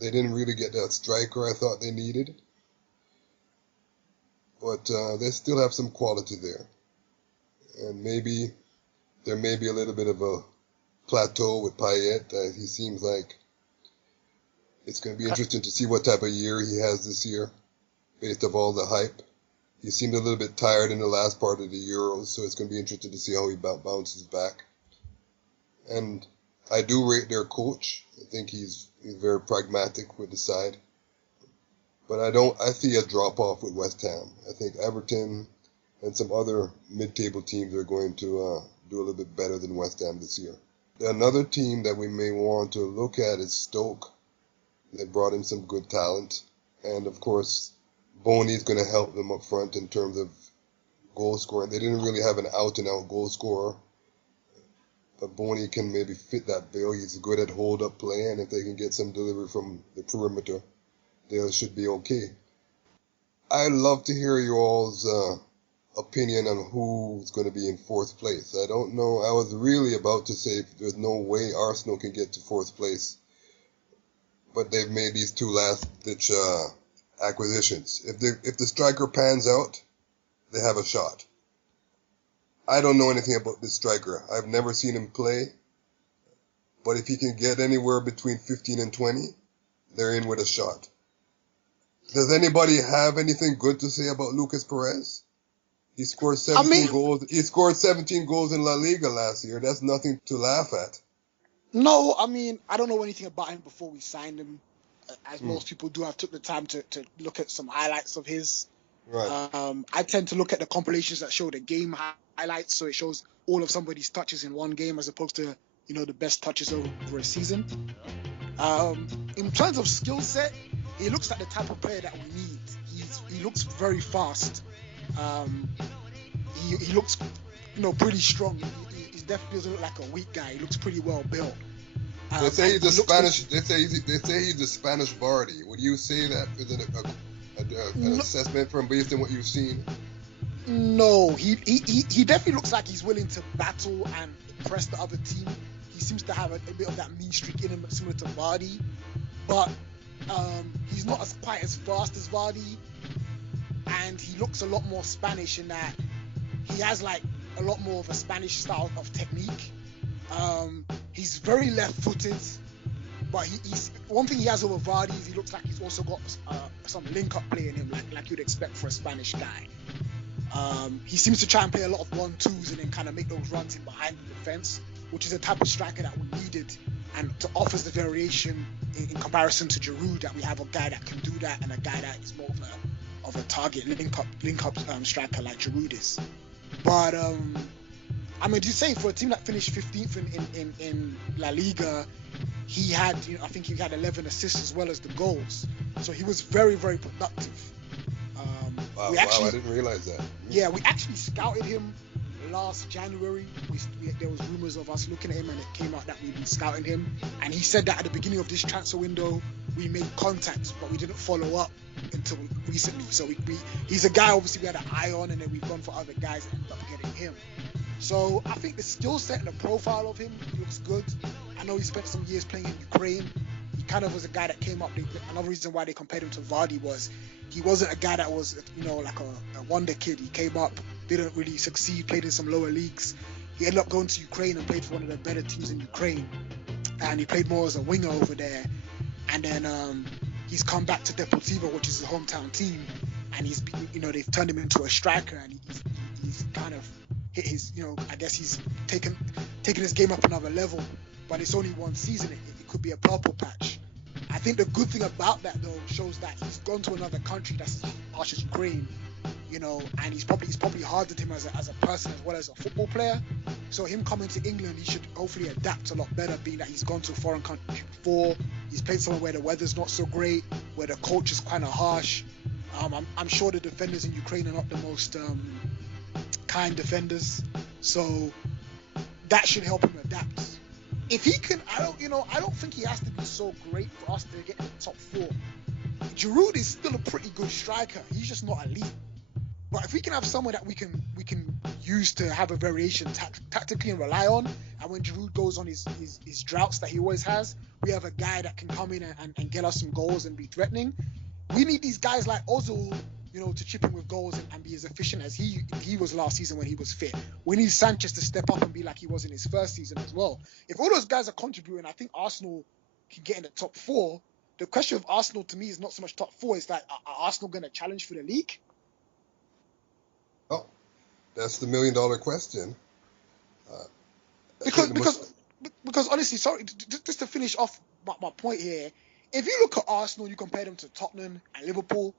They didn't really get that striker I thought they needed. But they still have some quality there. And there may be a little bit of a plateau with Payet. He seems like it's going to be interesting to see what type of year he has this year based off all the hype. He seemed a little bit tired in the last part of the Euros, so it's going to be interesting to see how he bounces back. And I do rate their coach. I think he's very pragmatic with the side. But I see a drop-off with West Ham. I think Everton and some other mid-table teams are going to do a little bit better than West Ham this year. Another team that we may want to look at is Stoke. They brought in some good talent. And, of course, Boney's going to help them up front in terms of goal scoring. They didn't really have an out-and-out goal scorer. But Boney can maybe fit that bill. He's good at hold-up play, and if they can get some delivery from the perimeter, they should be okay. I'd love to hear you all's opinion on who's going to be in fourth place. I don't know. I was really about to say there's no way Arsenal can get to fourth place, but they've made these two last-ditch acquisitions. If the striker pans out, they have a shot. I don't know anything about this striker. I've never seen him play. But if he can get anywhere between 15 and 20, they're in with a shot. Does anybody have anything good to say about Lucas Perez? He scored 17 goals. He scored 17 goals in La Liga last year. That's nothing to laugh at. No, I mean, I don't know anything about him before we signed him. As most people do, I took the time to look at some highlights of his. Right. I tend to look at the compilations that show the game highlights, so it shows all of somebody's touches in one game as opposed to, the best touches over a season. In terms of skill set, he looks like the type of player that we need. He looks very fast. He looks, pretty strong. He definitely doesn't look like a weak guy. He looks pretty well built. They say he's a Spanish. They say he's a Spanish Vardy. Would you say that is an assessment from based on what you've seen? No, he definitely looks like he's willing to battle and impress the other team. He seems to have a bit of that mean streak in him, similar to Vardy, but he's not quite as fast as Vardy, and he looks a lot more Spanish in that he has like a lot more of a Spanish style of technique. He's very left-footed, but he's one thing he has over Vardy is he looks like he's also got some link-up play in him, like you'd expect for a Spanish guy. He seems to try and play a lot of 1-2s and then kind of make those runs in behind the defense, which is a type of striker that we needed, and to offers the variation in comparison to Giroud, that we have a guy that can do that and a guy that is more of a target link-up striker like Giroud is. But I mean, do you say for a team that finished 15th in La Liga, he had, I think he had 11 assists as well as the goals. So he was very, very productive. Wow, I didn't realize that. Yeah, we actually scouted him last January. There was rumors of us looking at him, and it came out that we'd been scouting him. And he said that at the beginning of this transfer window, we made contacts, but we didn't follow up until recently. So he's a guy obviously we had an eye on, and then we've gone for other guys and ended up getting him. So I think the skill set and the profile of him looks good. I know he spent some years playing in Ukraine. He kind of was a guy that came up. Another reason why they compared him to Vardy was he wasn't a guy that was, like a wonder kid. He came up, didn't really succeed, played in some lower leagues. He ended up going to Ukraine and played for one of the better teams in Ukraine. And he played more as a winger over there. And then he's come back to Deportivo, which is his hometown team. And he's, they've turned him into a striker, and he's kind of hit his, I guess he's taken his game up another level. But it's only one season. It could be a purple patch. I think the good thing about that, though, shows that he's gone to another country that's as harsh as Ukraine, and it's probably hardened him as a person as well as a football player. So him coming to England, he should hopefully adapt a lot better, being that he's gone to a foreign country before. He's played somewhere where the weather's not so great, where the coach is kind of harsh. I'm sure the defenders in Ukraine are not the most kind defenders, so that should help him adapt. If he can, I don't think he has to be so great for us to get in the top 4. Giroud is still a pretty good striker. He's just not elite. But if we can have someone that we can use to have a variation tactically and rely on, and when Giroud goes on his droughts that he always has, we have a guy that can come in and get us some goals and be threatening. We need these guys like Ozil, to chip in with goals and be as efficient as he was last season when he was fit. We need Sanchez to step up and be like he was in his first season as well. If all those guys are contributing, I think Arsenal can get in the top 4. The question of Arsenal to me is not so much top 4, it's that are Arsenal going to challenge for the league? Oh, that's the $1 million question. Because honestly, sorry, just to finish off my point here, if you look at Arsenal, you compare them to Tottenham and Liverpool,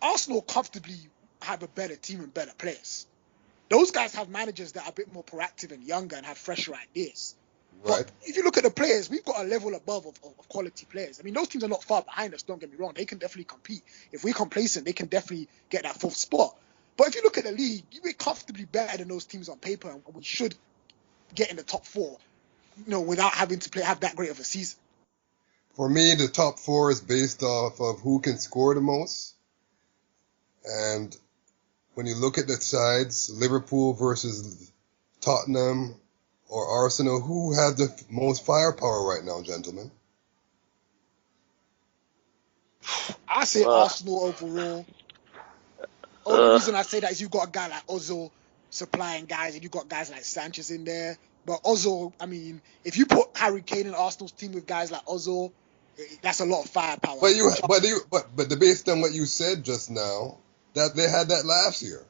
Arsenal comfortably have a better team and better players. Those guys have managers that are a bit more proactive and younger and have fresher ideas. Right. But if you look at the players, we've got a level above of quality players. I mean, those teams are not far behind us, don't get me wrong. They can definitely compete. If we're complacent, they can definitely get that 4th spot. But if you look at the league, we're comfortably better than those teams on paper, and we should get in the top 4, without having to have that great of a season. For me, the top 4 is based off of who can score the most. And when you look at the sides, Liverpool versus Tottenham or Arsenal, who has the most firepower right now, gentlemen? I say Arsenal overall. Only reason I say that is you've got a guy like Ozil supplying guys, and you've got guys like Sanchez in there. But Ozil, I mean, if you put Harry Kane in Arsenal's team with guys like Ozil, that's a lot of firepower. But based on what you said just now, that they had that last year.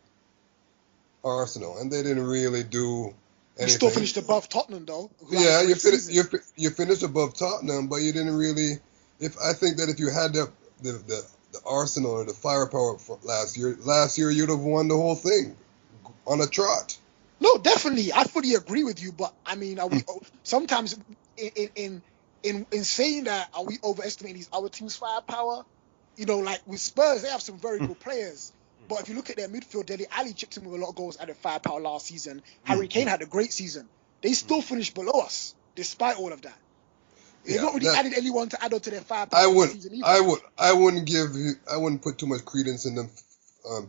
Arsenal, and they didn't really do We still anything. finished above Tottenham though. Who had Yeah, a great season. you finished above Tottenham, but you didn't really. If I think that if you had the Arsenal or the firepower for last year you'd have won the whole thing on a trot. No, definitely, I fully agree with you. But I mean, are we sometimes in saying that, are we overestimating these other teams' firepower? You know, like with Spurs, they have some very good players. But if you look at their midfield, Dele Alli chipped in with a lot of goals, added firepower last season. Harry Kane had a great season. They still finished below us despite all of that. They've not really added anyone to add on to their firepower this season either. I wouldn't put too much credence in them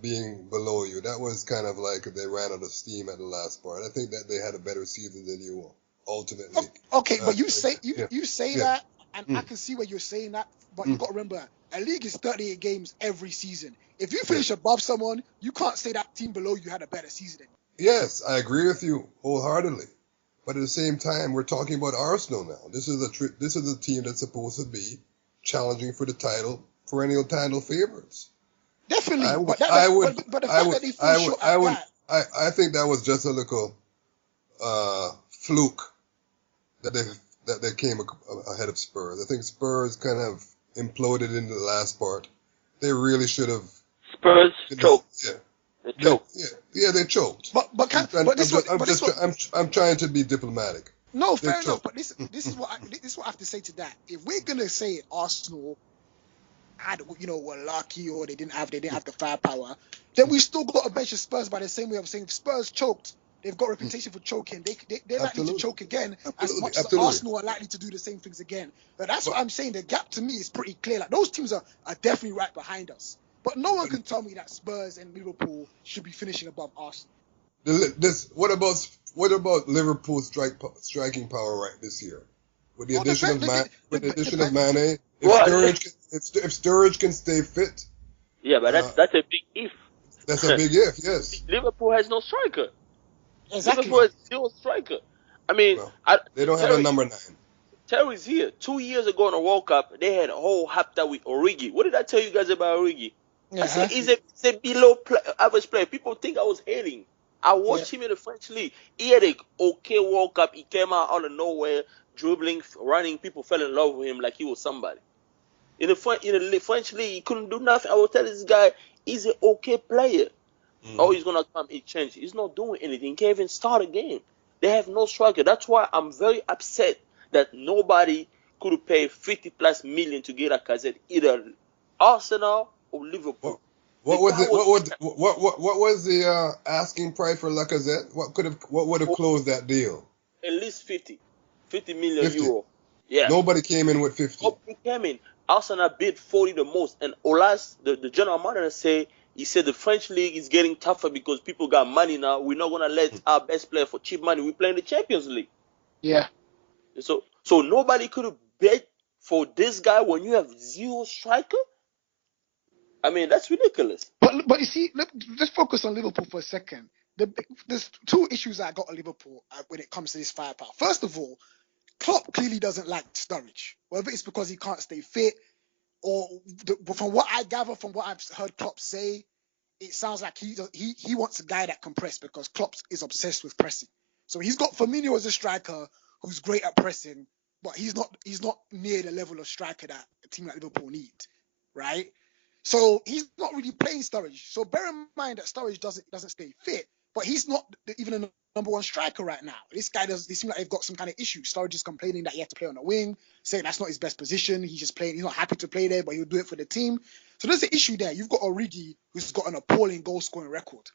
being below you. That was kind of like they ran out of steam at the last part. I think that they had a better season than you ultimately. Okay, but you say that, and I Mm. can see where you're saying that. But you got to remember, a league is 38 games every season. If you finish above someone, you can't say that team below you had a better season. Yes, I agree with you wholeheartedly. But at the same time, we're talking about Arsenal now. This is a team that's supposed to be challenging for the title, perennial title favorites. Definitely, I but the I fact would, that they I fall would, short I at would, that. I think that was just a little fluke that they came ahead of Spurs. I think Spurs kind of imploded in the last part. They really should have. Spurs choked. Yeah, They choked. they choked. I'm trying to be diplomatic. No, They fair enough. choked. But this is what I have to say to that. If we're gonna say Arsenal were lucky or they didn't have the firepower, then we still got to bench Spurs by the same way of saying if Spurs choked, they've got a reputation for choking. They're likely to choke again, as much as Arsenal are likely to do the same things again. But that's what I'm saying. The gap to me is pretty clear. Like those teams are definitely right behind us. But no one can tell me that Spurs and Liverpool should be finishing above Arsenal. What about Liverpool's striking power right this year? With the addition of Mane, if Sturridge can stay fit. Yeah, but that's a big if. That's a big if, yes. Liverpool has no striker. Exactly. Liverpool has zero striker. I mean, they don't have a number 9. Terry's here. 2 years ago in the World Cup, they had a whole hapta with Origi. What did I tell you guys about Origi? I said he's a below average player. People think I was hating. I watched him in the French league. He had a okay World Cup. He came out of nowhere, dribbling, running. People fell in love with him like he was somebody. In the French league, he couldn't do nothing. I will tell this guy, he's an okay player. Oh, he's gonna come and change. He's not doing anything. He can't even start a game. They have no striker. That's why I'm very upset that nobody could pay 50 plus million to get a Lacazette, either Arsenal or Liverpool. What was the asking price for Lacazette? What would have closed that deal? At least 50 million euro. Yeah. Nobody came in with 50. Nobody came in. Arsenal bid 40 the most, and Olas, the general manager, he said the French league is getting tougher because people got money now. We're not gonna let our best player for cheap money. We play in the Champions League. Yeah. So nobody could have bet for this guy when you have zero striker. I mean, that's ridiculous. But you see, let's focus on Liverpool for a second. There's two issues I got on Liverpool when it comes to this firepower. First of all, Klopp clearly doesn't like Sturridge. Whether it's because he can't stay fit, or from what I gather, from what I've heard Klopp say, it sounds like he wants a guy that can press because Klopp is obsessed with pressing. So he's got Firmino as a striker who's great at pressing, but he's not near the level of striker that a team like Liverpool need, right? So he's not really playing Sturridge. So bear in mind that Sturridge doesn't stay fit, but he's not even a number one striker right now. They seem like they've got some kind of issue. Sturridge is complaining that he has to play on the wing, saying that's not his best position. He's just playing. He's not happy to play there, but he'll do it for the team. So there's an issue there. You've got Origi, who's got an appalling goal scoring record.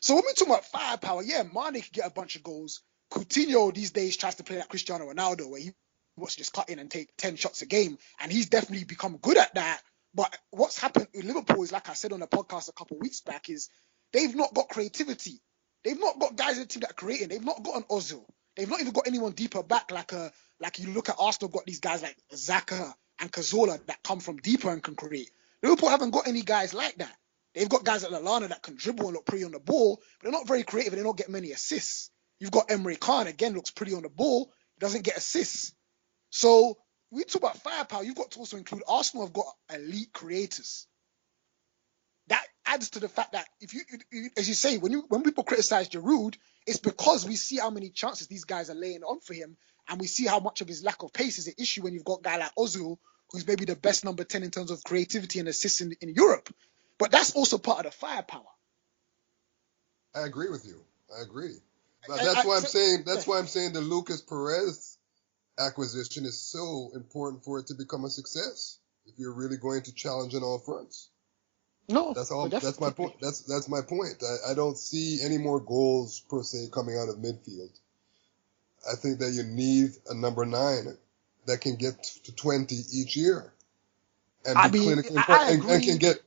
So when we talk about firepower, Mane could get a bunch of goals. Coutinho these days tries to play like Cristiano Ronaldo, where he wants to just cut in and take 10 shots a game, and he's definitely become good at that. But what's happened with Liverpool is, like I said on the podcast a couple of weeks back, is they've not got creativity. They've not got guys in the team that are creating. They've not got an Ozil. They've not even got anyone deeper back like you look at Arsenal, got these guys like Xhaka and Cazorla that come from deeper and can create. Liverpool haven't got any guys like that. They've got guys like Lallana that can dribble and look pretty on the ball, but they're not very creative and they don't get many assists. You've got Emre Can, again, looks pretty on the ball, doesn't get assists. So we talk about firepower, you've got to also include Arsenal have got elite creators. adds to the fact that as you say, when people criticize Giroud, it's because we see how many chances these guys are laying on for him, and we see how much of his lack of pace is an issue when you've got a guy like Ozil, who's maybe the best number 10 in terms of creativity and assists in Europe. But that's also part of the firepower. I agree with you. I agree. But that's why I'm saying the Lucas Perez acquisition is so important for it to become a success. If you're really going to challenge on all fronts. No, that's all. That's my point. That's my point. I don't see any more goals per se coming out of midfield. I think that you need a number 9 that can get to 20 each year, and be clinically important,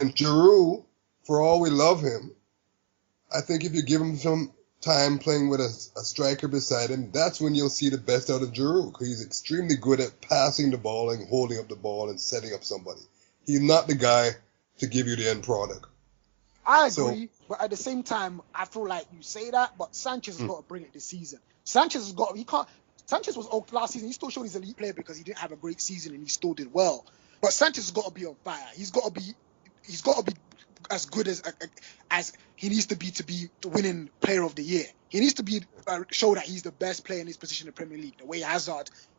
and Giroud, for all we love him, I think if you give him some time playing with a striker beside him, that's when you'll see the best out of Giroud. Because he's extremely good at passing the ball and holding up the ball and setting up somebody. He's not the guy to give you the end product. I agree, but at the same time, I feel like you say that, but Sanchez has got to bring it this season. Sanchez was old last season. He still showed he's an elite player because he didn't have a great season and he still did well. But Sanchez has got to be on fire. He's got to be as good as he needs to be the winning player of the year. He needs to be show that he's the best player in his position in the Premier League. The way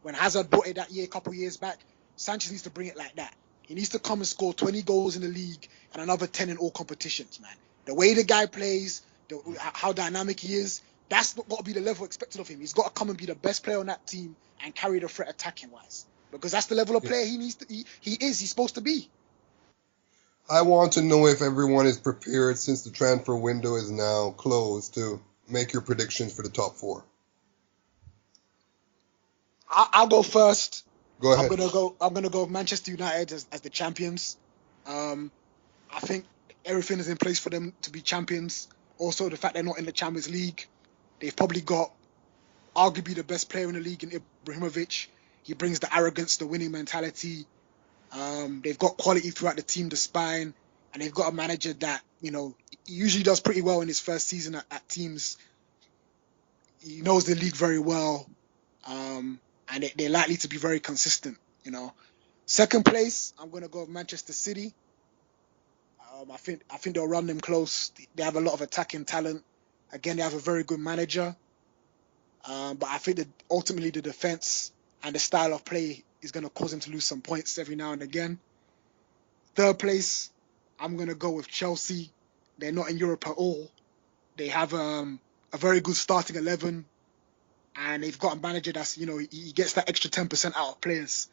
when Hazard brought it that year, a couple of years back, Sanchez needs to bring it like that. He needs to come and score 20 goals in the league and another 10 in all competitions, man. The way the guy plays, how dynamic he is, that's got to be the level expected of him. He's got to come and be the best player on that team and carry the threat attacking-wise. Because that's the level of player he's supposed to be. I want to know if everyone is prepared, since the transfer window is now closed, to make your predictions for the top 4. I'll go first. Go ahead. I'm gonna go with Manchester United as the champions. I think everything is in place for them to be champions. Also, the fact they're not in the Champions League, they've probably got arguably the best player in the league in Ibrahimovic. He brings the arrogance, the winning mentality. They've got quality throughout the team, the spine, and they've got a manager that, he usually does pretty well in his first season at teams. He knows the league very well, and they're likely to be very consistent, Second place, I'm going to go with Manchester City. I think they'll run them close. They have a lot of attacking talent. Again, they have a very good manager. But I think that ultimately the defense and the style of play is going to cause them to lose some points every now and again. Third place, I'm going to go with Chelsea. They're not in Europe at all. They have a very good starting 11, and they've got a manager that's, he gets that extra 10% out of players.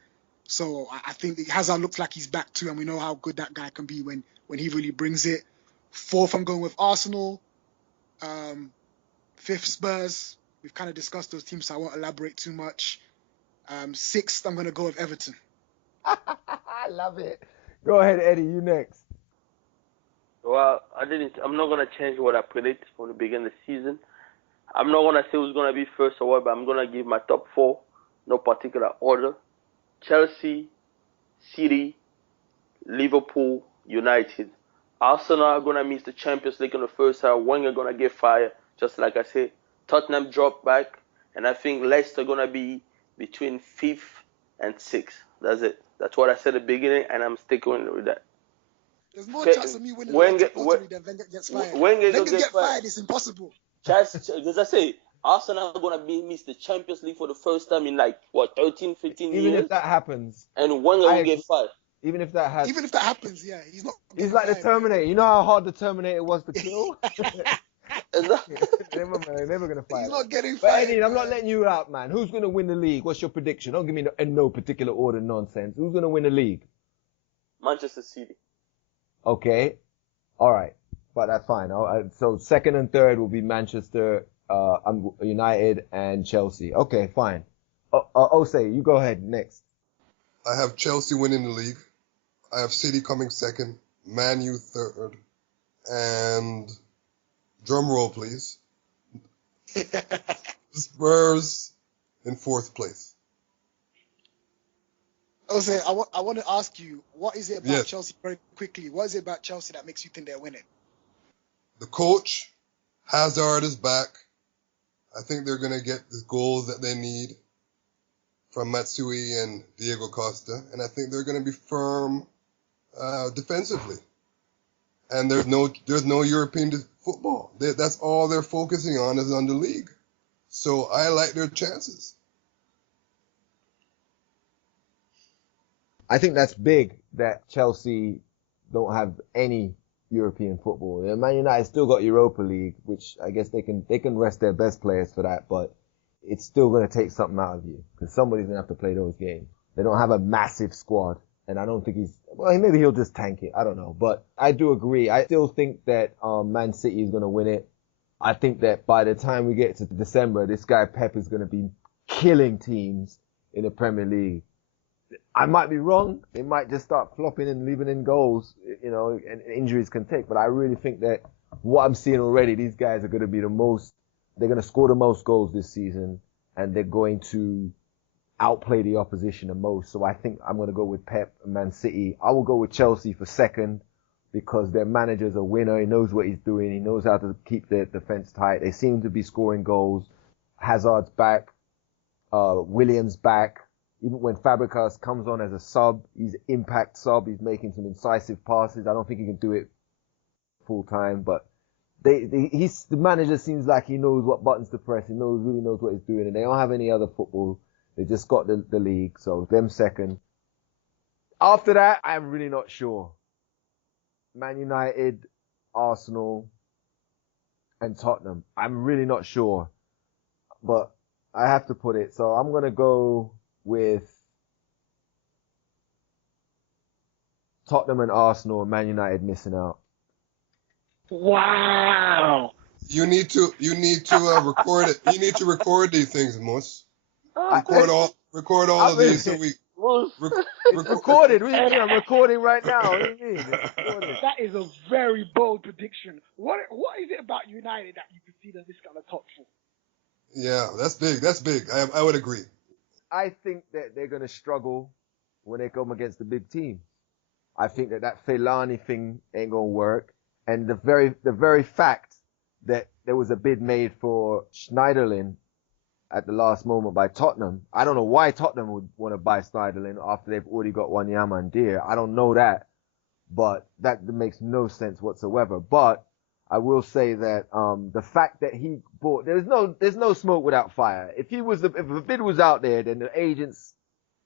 So I think Hazard looks like he's back too, and we know how good that guy can be when he really brings it. Fourth, I'm going with Arsenal. Fifth, Spurs. We've kind of discussed those teams, so I won't elaborate too much. Sixth, I'm going to go with Everton. I love it. Go ahead, Eddie. You next. Well, I'm not gonna change what I predict from the beginning of the season. I'm not gonna say who's gonna be first or what, but I'm gonna give my top 4, no particular order: Chelsea, City, Liverpool, United. Arsenal are gonna miss the Champions League in the first half. Wenger gonna get fired, just like I said. Tottenham drop back, and I think Leicester gonna be between 5th and 6th. That's it. That's what I said at the beginning, and I'm sticking with that. There's more chance of me winning the lottery than Wenger gets fired. Wenger get fired. It's impossible. As I say, Arsenal are going to miss the Champions League for the first time in 13, 15 years. Even if that happens. And Wenger will get fired. Even if that happens, yeah. He's like the Terminator. You know how hard the Terminator was to kill? They're never going to fire. He's not getting fired. But Eddie, I'm not letting you out, man. Who's going to win the league? What's your prediction? Don't give me no particular order nonsense. Who's going to win the league? Manchester City. Okay. All right. But that's fine. So second and third will be Manchester, United, and Chelsea. Okay, fine. Osei, you go ahead next. I have Chelsea winning the league. I have City coming second, Man U third, and drum roll, please. Spurs in 4th place. Jose, I want to ask you, what is it about Chelsea very quickly? What is it about Chelsea that makes you think they're winning? The coach, Hazard, is back. I think they're going to get the goals that they need from Matsui and Diego Costa, and I think they're going to be firm defensively. and there's no European football. That's all they're focusing on is on the league. So I like their chances. I think that's big that Chelsea don't have any European football. Man United still got Europa League, which I guess they can rest their best players for that, but it's still going to take something out of you because somebody's going to have to play those games. They don't have a massive squad, and I don't think maybe he'll just tank it. I don't know, but I do agree. I still think that Man City is going to win it. I think that by the time we get to December, this guy Pep is going to be killing teams in the Premier League. I might be wrong. They might just start flopping and leaving in goals, and injuries can take. But I really think that what I'm seeing already, these guys are going to be they're going to score the most goals this season, and they're going to outplay the opposition the most. So I think I'm going to go with Pep and Man City. I will go with Chelsea for second because their manager's a winner. He knows what he's doing. He knows how to keep their defense tight. They seem to be scoring goals. Hazard's back. Williams back. Even when Fabregas comes on as a sub, he's an impact sub. He's making some incisive passes. I don't think he can do it full time, but the manager seems like he knows what buttons to press. He really knows what he's doing, and they don't have any other football. They just got the league, so them second. After that, I'm really not sure. Man United, Arsenal, and Tottenham. I'm really not sure, but I have to put it. So I'm gonna go with Tottenham and Arsenal and Man United missing out. Wow. You need to record it. You need to record these things, Moose. Record all of these so we recorded. What do you mean? I'm recording right now. What do you mean? That is a very bold prediction. What is it about United that you can see them this kind of top four? Yeah, that's big. That's big. I would agree. I think that they're going to struggle when they come against the big team. I think that Fellaini thing ain't going to work. And the very fact that there was a bid made for Schneiderlin at the last moment by Tottenham. I don't know why Tottenham would want to buy Schneiderlin after they've already got Wanyama and Deer. I don't know that, but that makes no sense whatsoever. But I will say that the fact that he bought there's no smoke without fire. If a bid was out there, then the agent's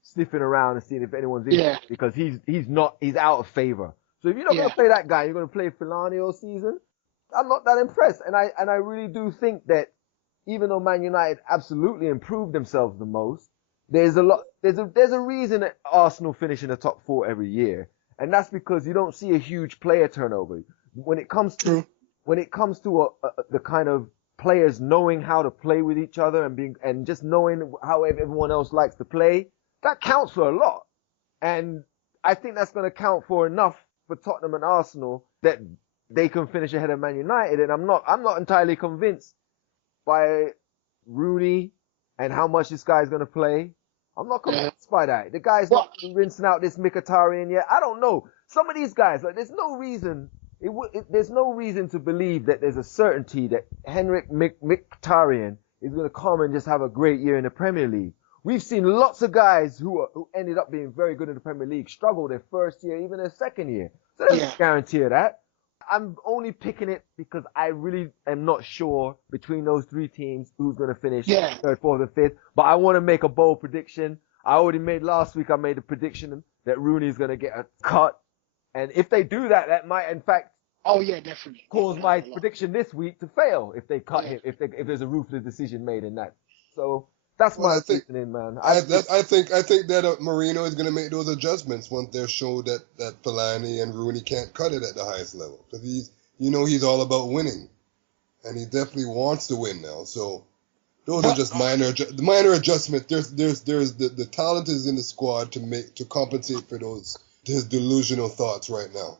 sniffing around and seeing if anyone's in because he's out of favor. So if you're not gonna play that guy, you're gonna play Fellaini all season. I'm not that impressed, and I really do think that even though Man United absolutely improved themselves the most, there's a reason that Arsenal finish in the top 4 every year, and that's because you don't see a huge player turnover when it comes to the kind of players knowing how to play with each other and just knowing how everyone else likes to play. That counts for a lot, and I think that's going to count for enough for Tottenham and Arsenal that they can finish ahead of Man United. And I'm not entirely convinced by Rooney and how much this guy's going to play. I'm not convinced by that. The guy's not rinsing out this Mkhitaryan yet. I don't know. Some of these guys, there's no reason. There's no reason to believe that there's a certainty that Henrik Mkhitaryan is going to come and just have a great year in the Premier League. We've seen lots of guys who ended up being very good in the Premier League struggle their first year, even their second year. So there's no guarantee of that. I'm only picking it because I really am not sure between those 3 teams who's going to finish 3rd, 4th, and 5th. But I want to make a bold prediction. Last week I made a prediction that Rooney is going to get a cut. And if they do that, that might in fact definitely cause my prediction this week to fail if they cut him, if there's a ruthless decision made in that. So that's my reasoning, man. I think that Mourinho is going to make those adjustments once they're showed that Fellaini and Rooney can't cut it at the highest level. Because he's all about winning, and he definitely wants to win now. So those are just minor adjustments. There's the talent is in the squad to compensate for his delusional thoughts right now.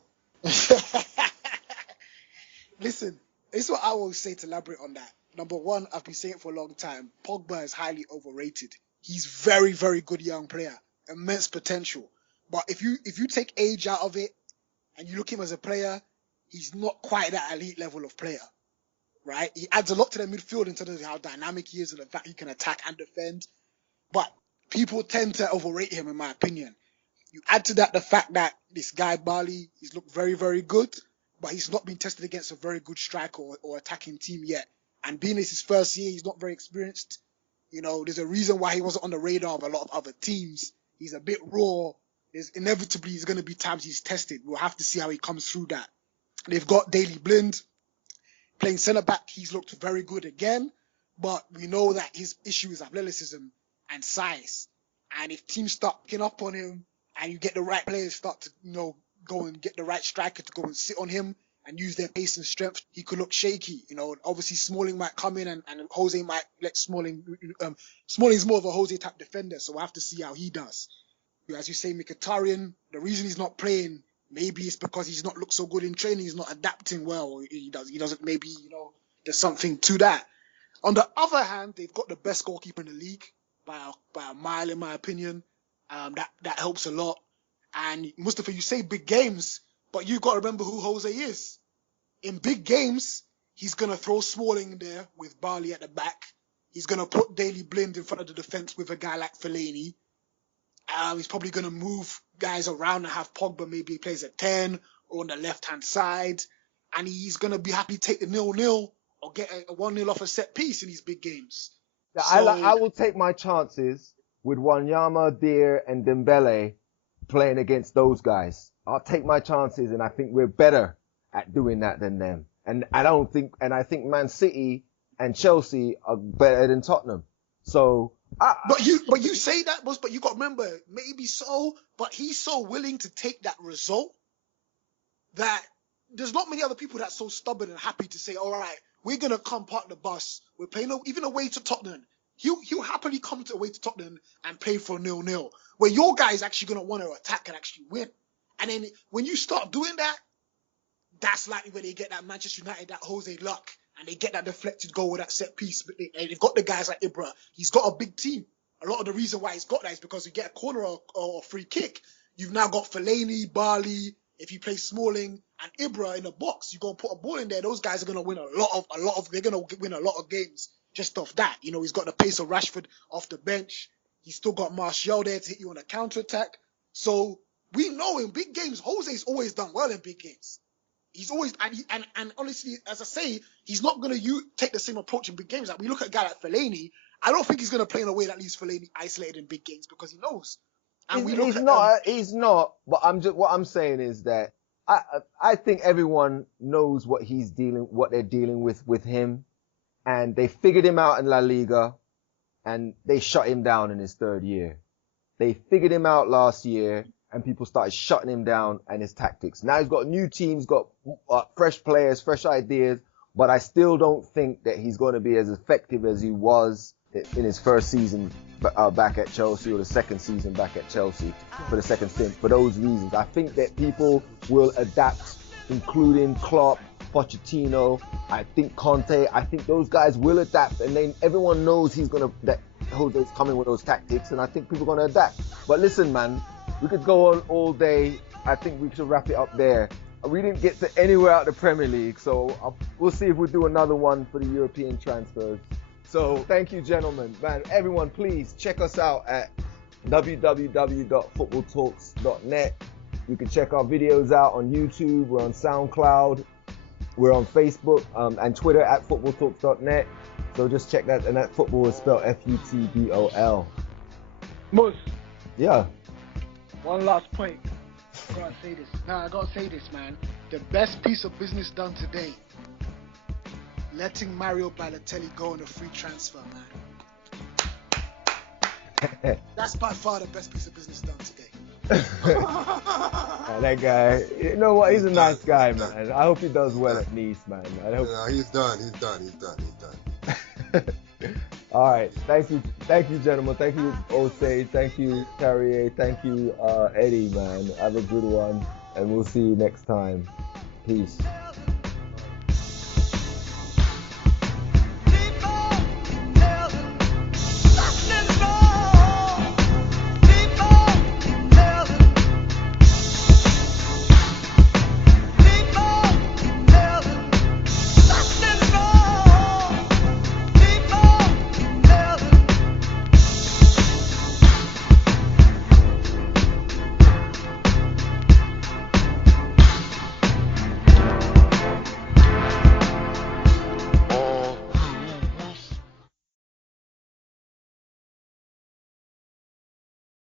Listen, this is what I always say to elaborate on that. Number one, I've been saying it for a long time. Pogba is highly overrated. He's very, very good young player, immense potential. But if you take age out of it and you look at him as a player, he's not quite that elite level of player, right? He adds a lot to the midfield in terms of how dynamic he is and the fact he can attack and defend. But people tend to overrate him, in my opinion. You add to that the fact that this guy Bali, he's looked very, very good, but he's not been tested against a very good striker or attacking team yet. And being it's his first year, he's not very experienced. You know, there's a reason why he wasn't on the radar of a lot of other teams. He's a bit raw. There's inevitably going to be times he's tested. We'll have to see how he comes through that. They've got Daley Blind playing centre back. He's looked very good again, but we know that his issue is athleticism and size. And if teams start picking up on him, and you get the right players start to, you know, go and get the right striker to go and sit on him and use their pace and strength, he could look shaky. You know, obviously Smalling might come in and Jose might let Smalling. Smalling's more of a Jose type defender, so we'll have to see how he does. As you say, Mkhitaryan, the reason he's not playing, maybe it's because he's not looked so good in training. He's not adapting well. He doesn't. Maybe, you know, there's something to that. On the other hand, they've got the best goalkeeper in the league by a mile, in my opinion. That helps a lot. And Mustafa, you say big games, but you got to remember who Jose is. In big games, he's gonna throw Smalling there with Barley at the back. He's gonna put Daley Blind in front of the defense with a guy like Fellaini. He's probably gonna move guys around and have Pogba maybe plays at 10 or on the left-hand side. And he's gonna be happy to take the 0-0 or get a 1-0 off a set piece in these big games. Yeah, So, I will take my chances with Wanyama, Deer, and Dembele playing against those guys. I'll take my chances, and I think we're better at doing that than them. And I think Man City and Chelsea are better than Tottenham. So, But you say that, boss, but you got to remember, maybe so, but he's so willing to take that result that there's not many other people that's so stubborn and happy to say, all right, we're going to come park the bus. We're playing even away to Tottenham. He'll happily come away to Tottenham and play for 0-0, where your guy is actually going to want to attack and actually win. And then when you start doing that, that's likely where they get that Manchester United, that Jose luck, and they get that deflected goal with that set piece. But they've got the guys like Ibra. He's got a big team. A lot of the reason why he's got that is because you get a corner or a free kick. You've now got Fellaini, Barley. If you play Smalling and Ibra in the box, you're gonna put a ball in there. Those guys are gonna win they're gonna win a lot of games just off that. You know, he's got the pace of Rashford off the bench. He's still got Martial there to hit you on a counter attack. So we know in big games, Jose's always done well in big games. He's always and honestly, as I say, he's not gonna take the same approach in big games. Like we look at a guy like Fellaini, I don't think he's gonna play in a way that leaves Fellaini isolated in big games because he knows. And he's not. But what I'm saying is that I think everyone knows what they're dealing with him, and they figured him out in La Liga, and they shut him down in his third year. They figured him out last year, and people started shutting him down and his tactics. Now he's got new teams, got fresh players, fresh ideas, but I still don't think that he's going to be as effective as he was in his first season back at Chelsea, or the second season back at Chelsea for the second stint. For those reasons, I think that people will adapt, including Klopp, Pochettino, I think Conte. I think those guys will adapt, and then everyone knows that Jose's coming with those tactics, and I think people are going to adapt. But listen, man, we could go on all day. I think we should wrap it up there. We didn't get to anywhere out of the Premier League, so we'll see if we do another one for the European transfers. So thank you, gentlemen. Man, everyone, please check us out at www.futboltalks.net. You can check our videos out on YouTube. We're on SoundCloud. We're on Facebook and Twitter at futboltalks.net. So just check that. And that football is spelled Futbol. Mus, Yeah. one last point. I gotta say this, man. The best piece of business done today, letting Mario Balotelli go on a free transfer, man. That's by far the best piece of business done today. That guy, you know what? He's a nice guy, man. I hope he does well at Nice, man. No, he's done. All right. Thank you, gentlemen. Thank you, Osei. Thank you, Carrier. Thank you, Eddie, man. Have a good one, and we'll see you next time. Peace.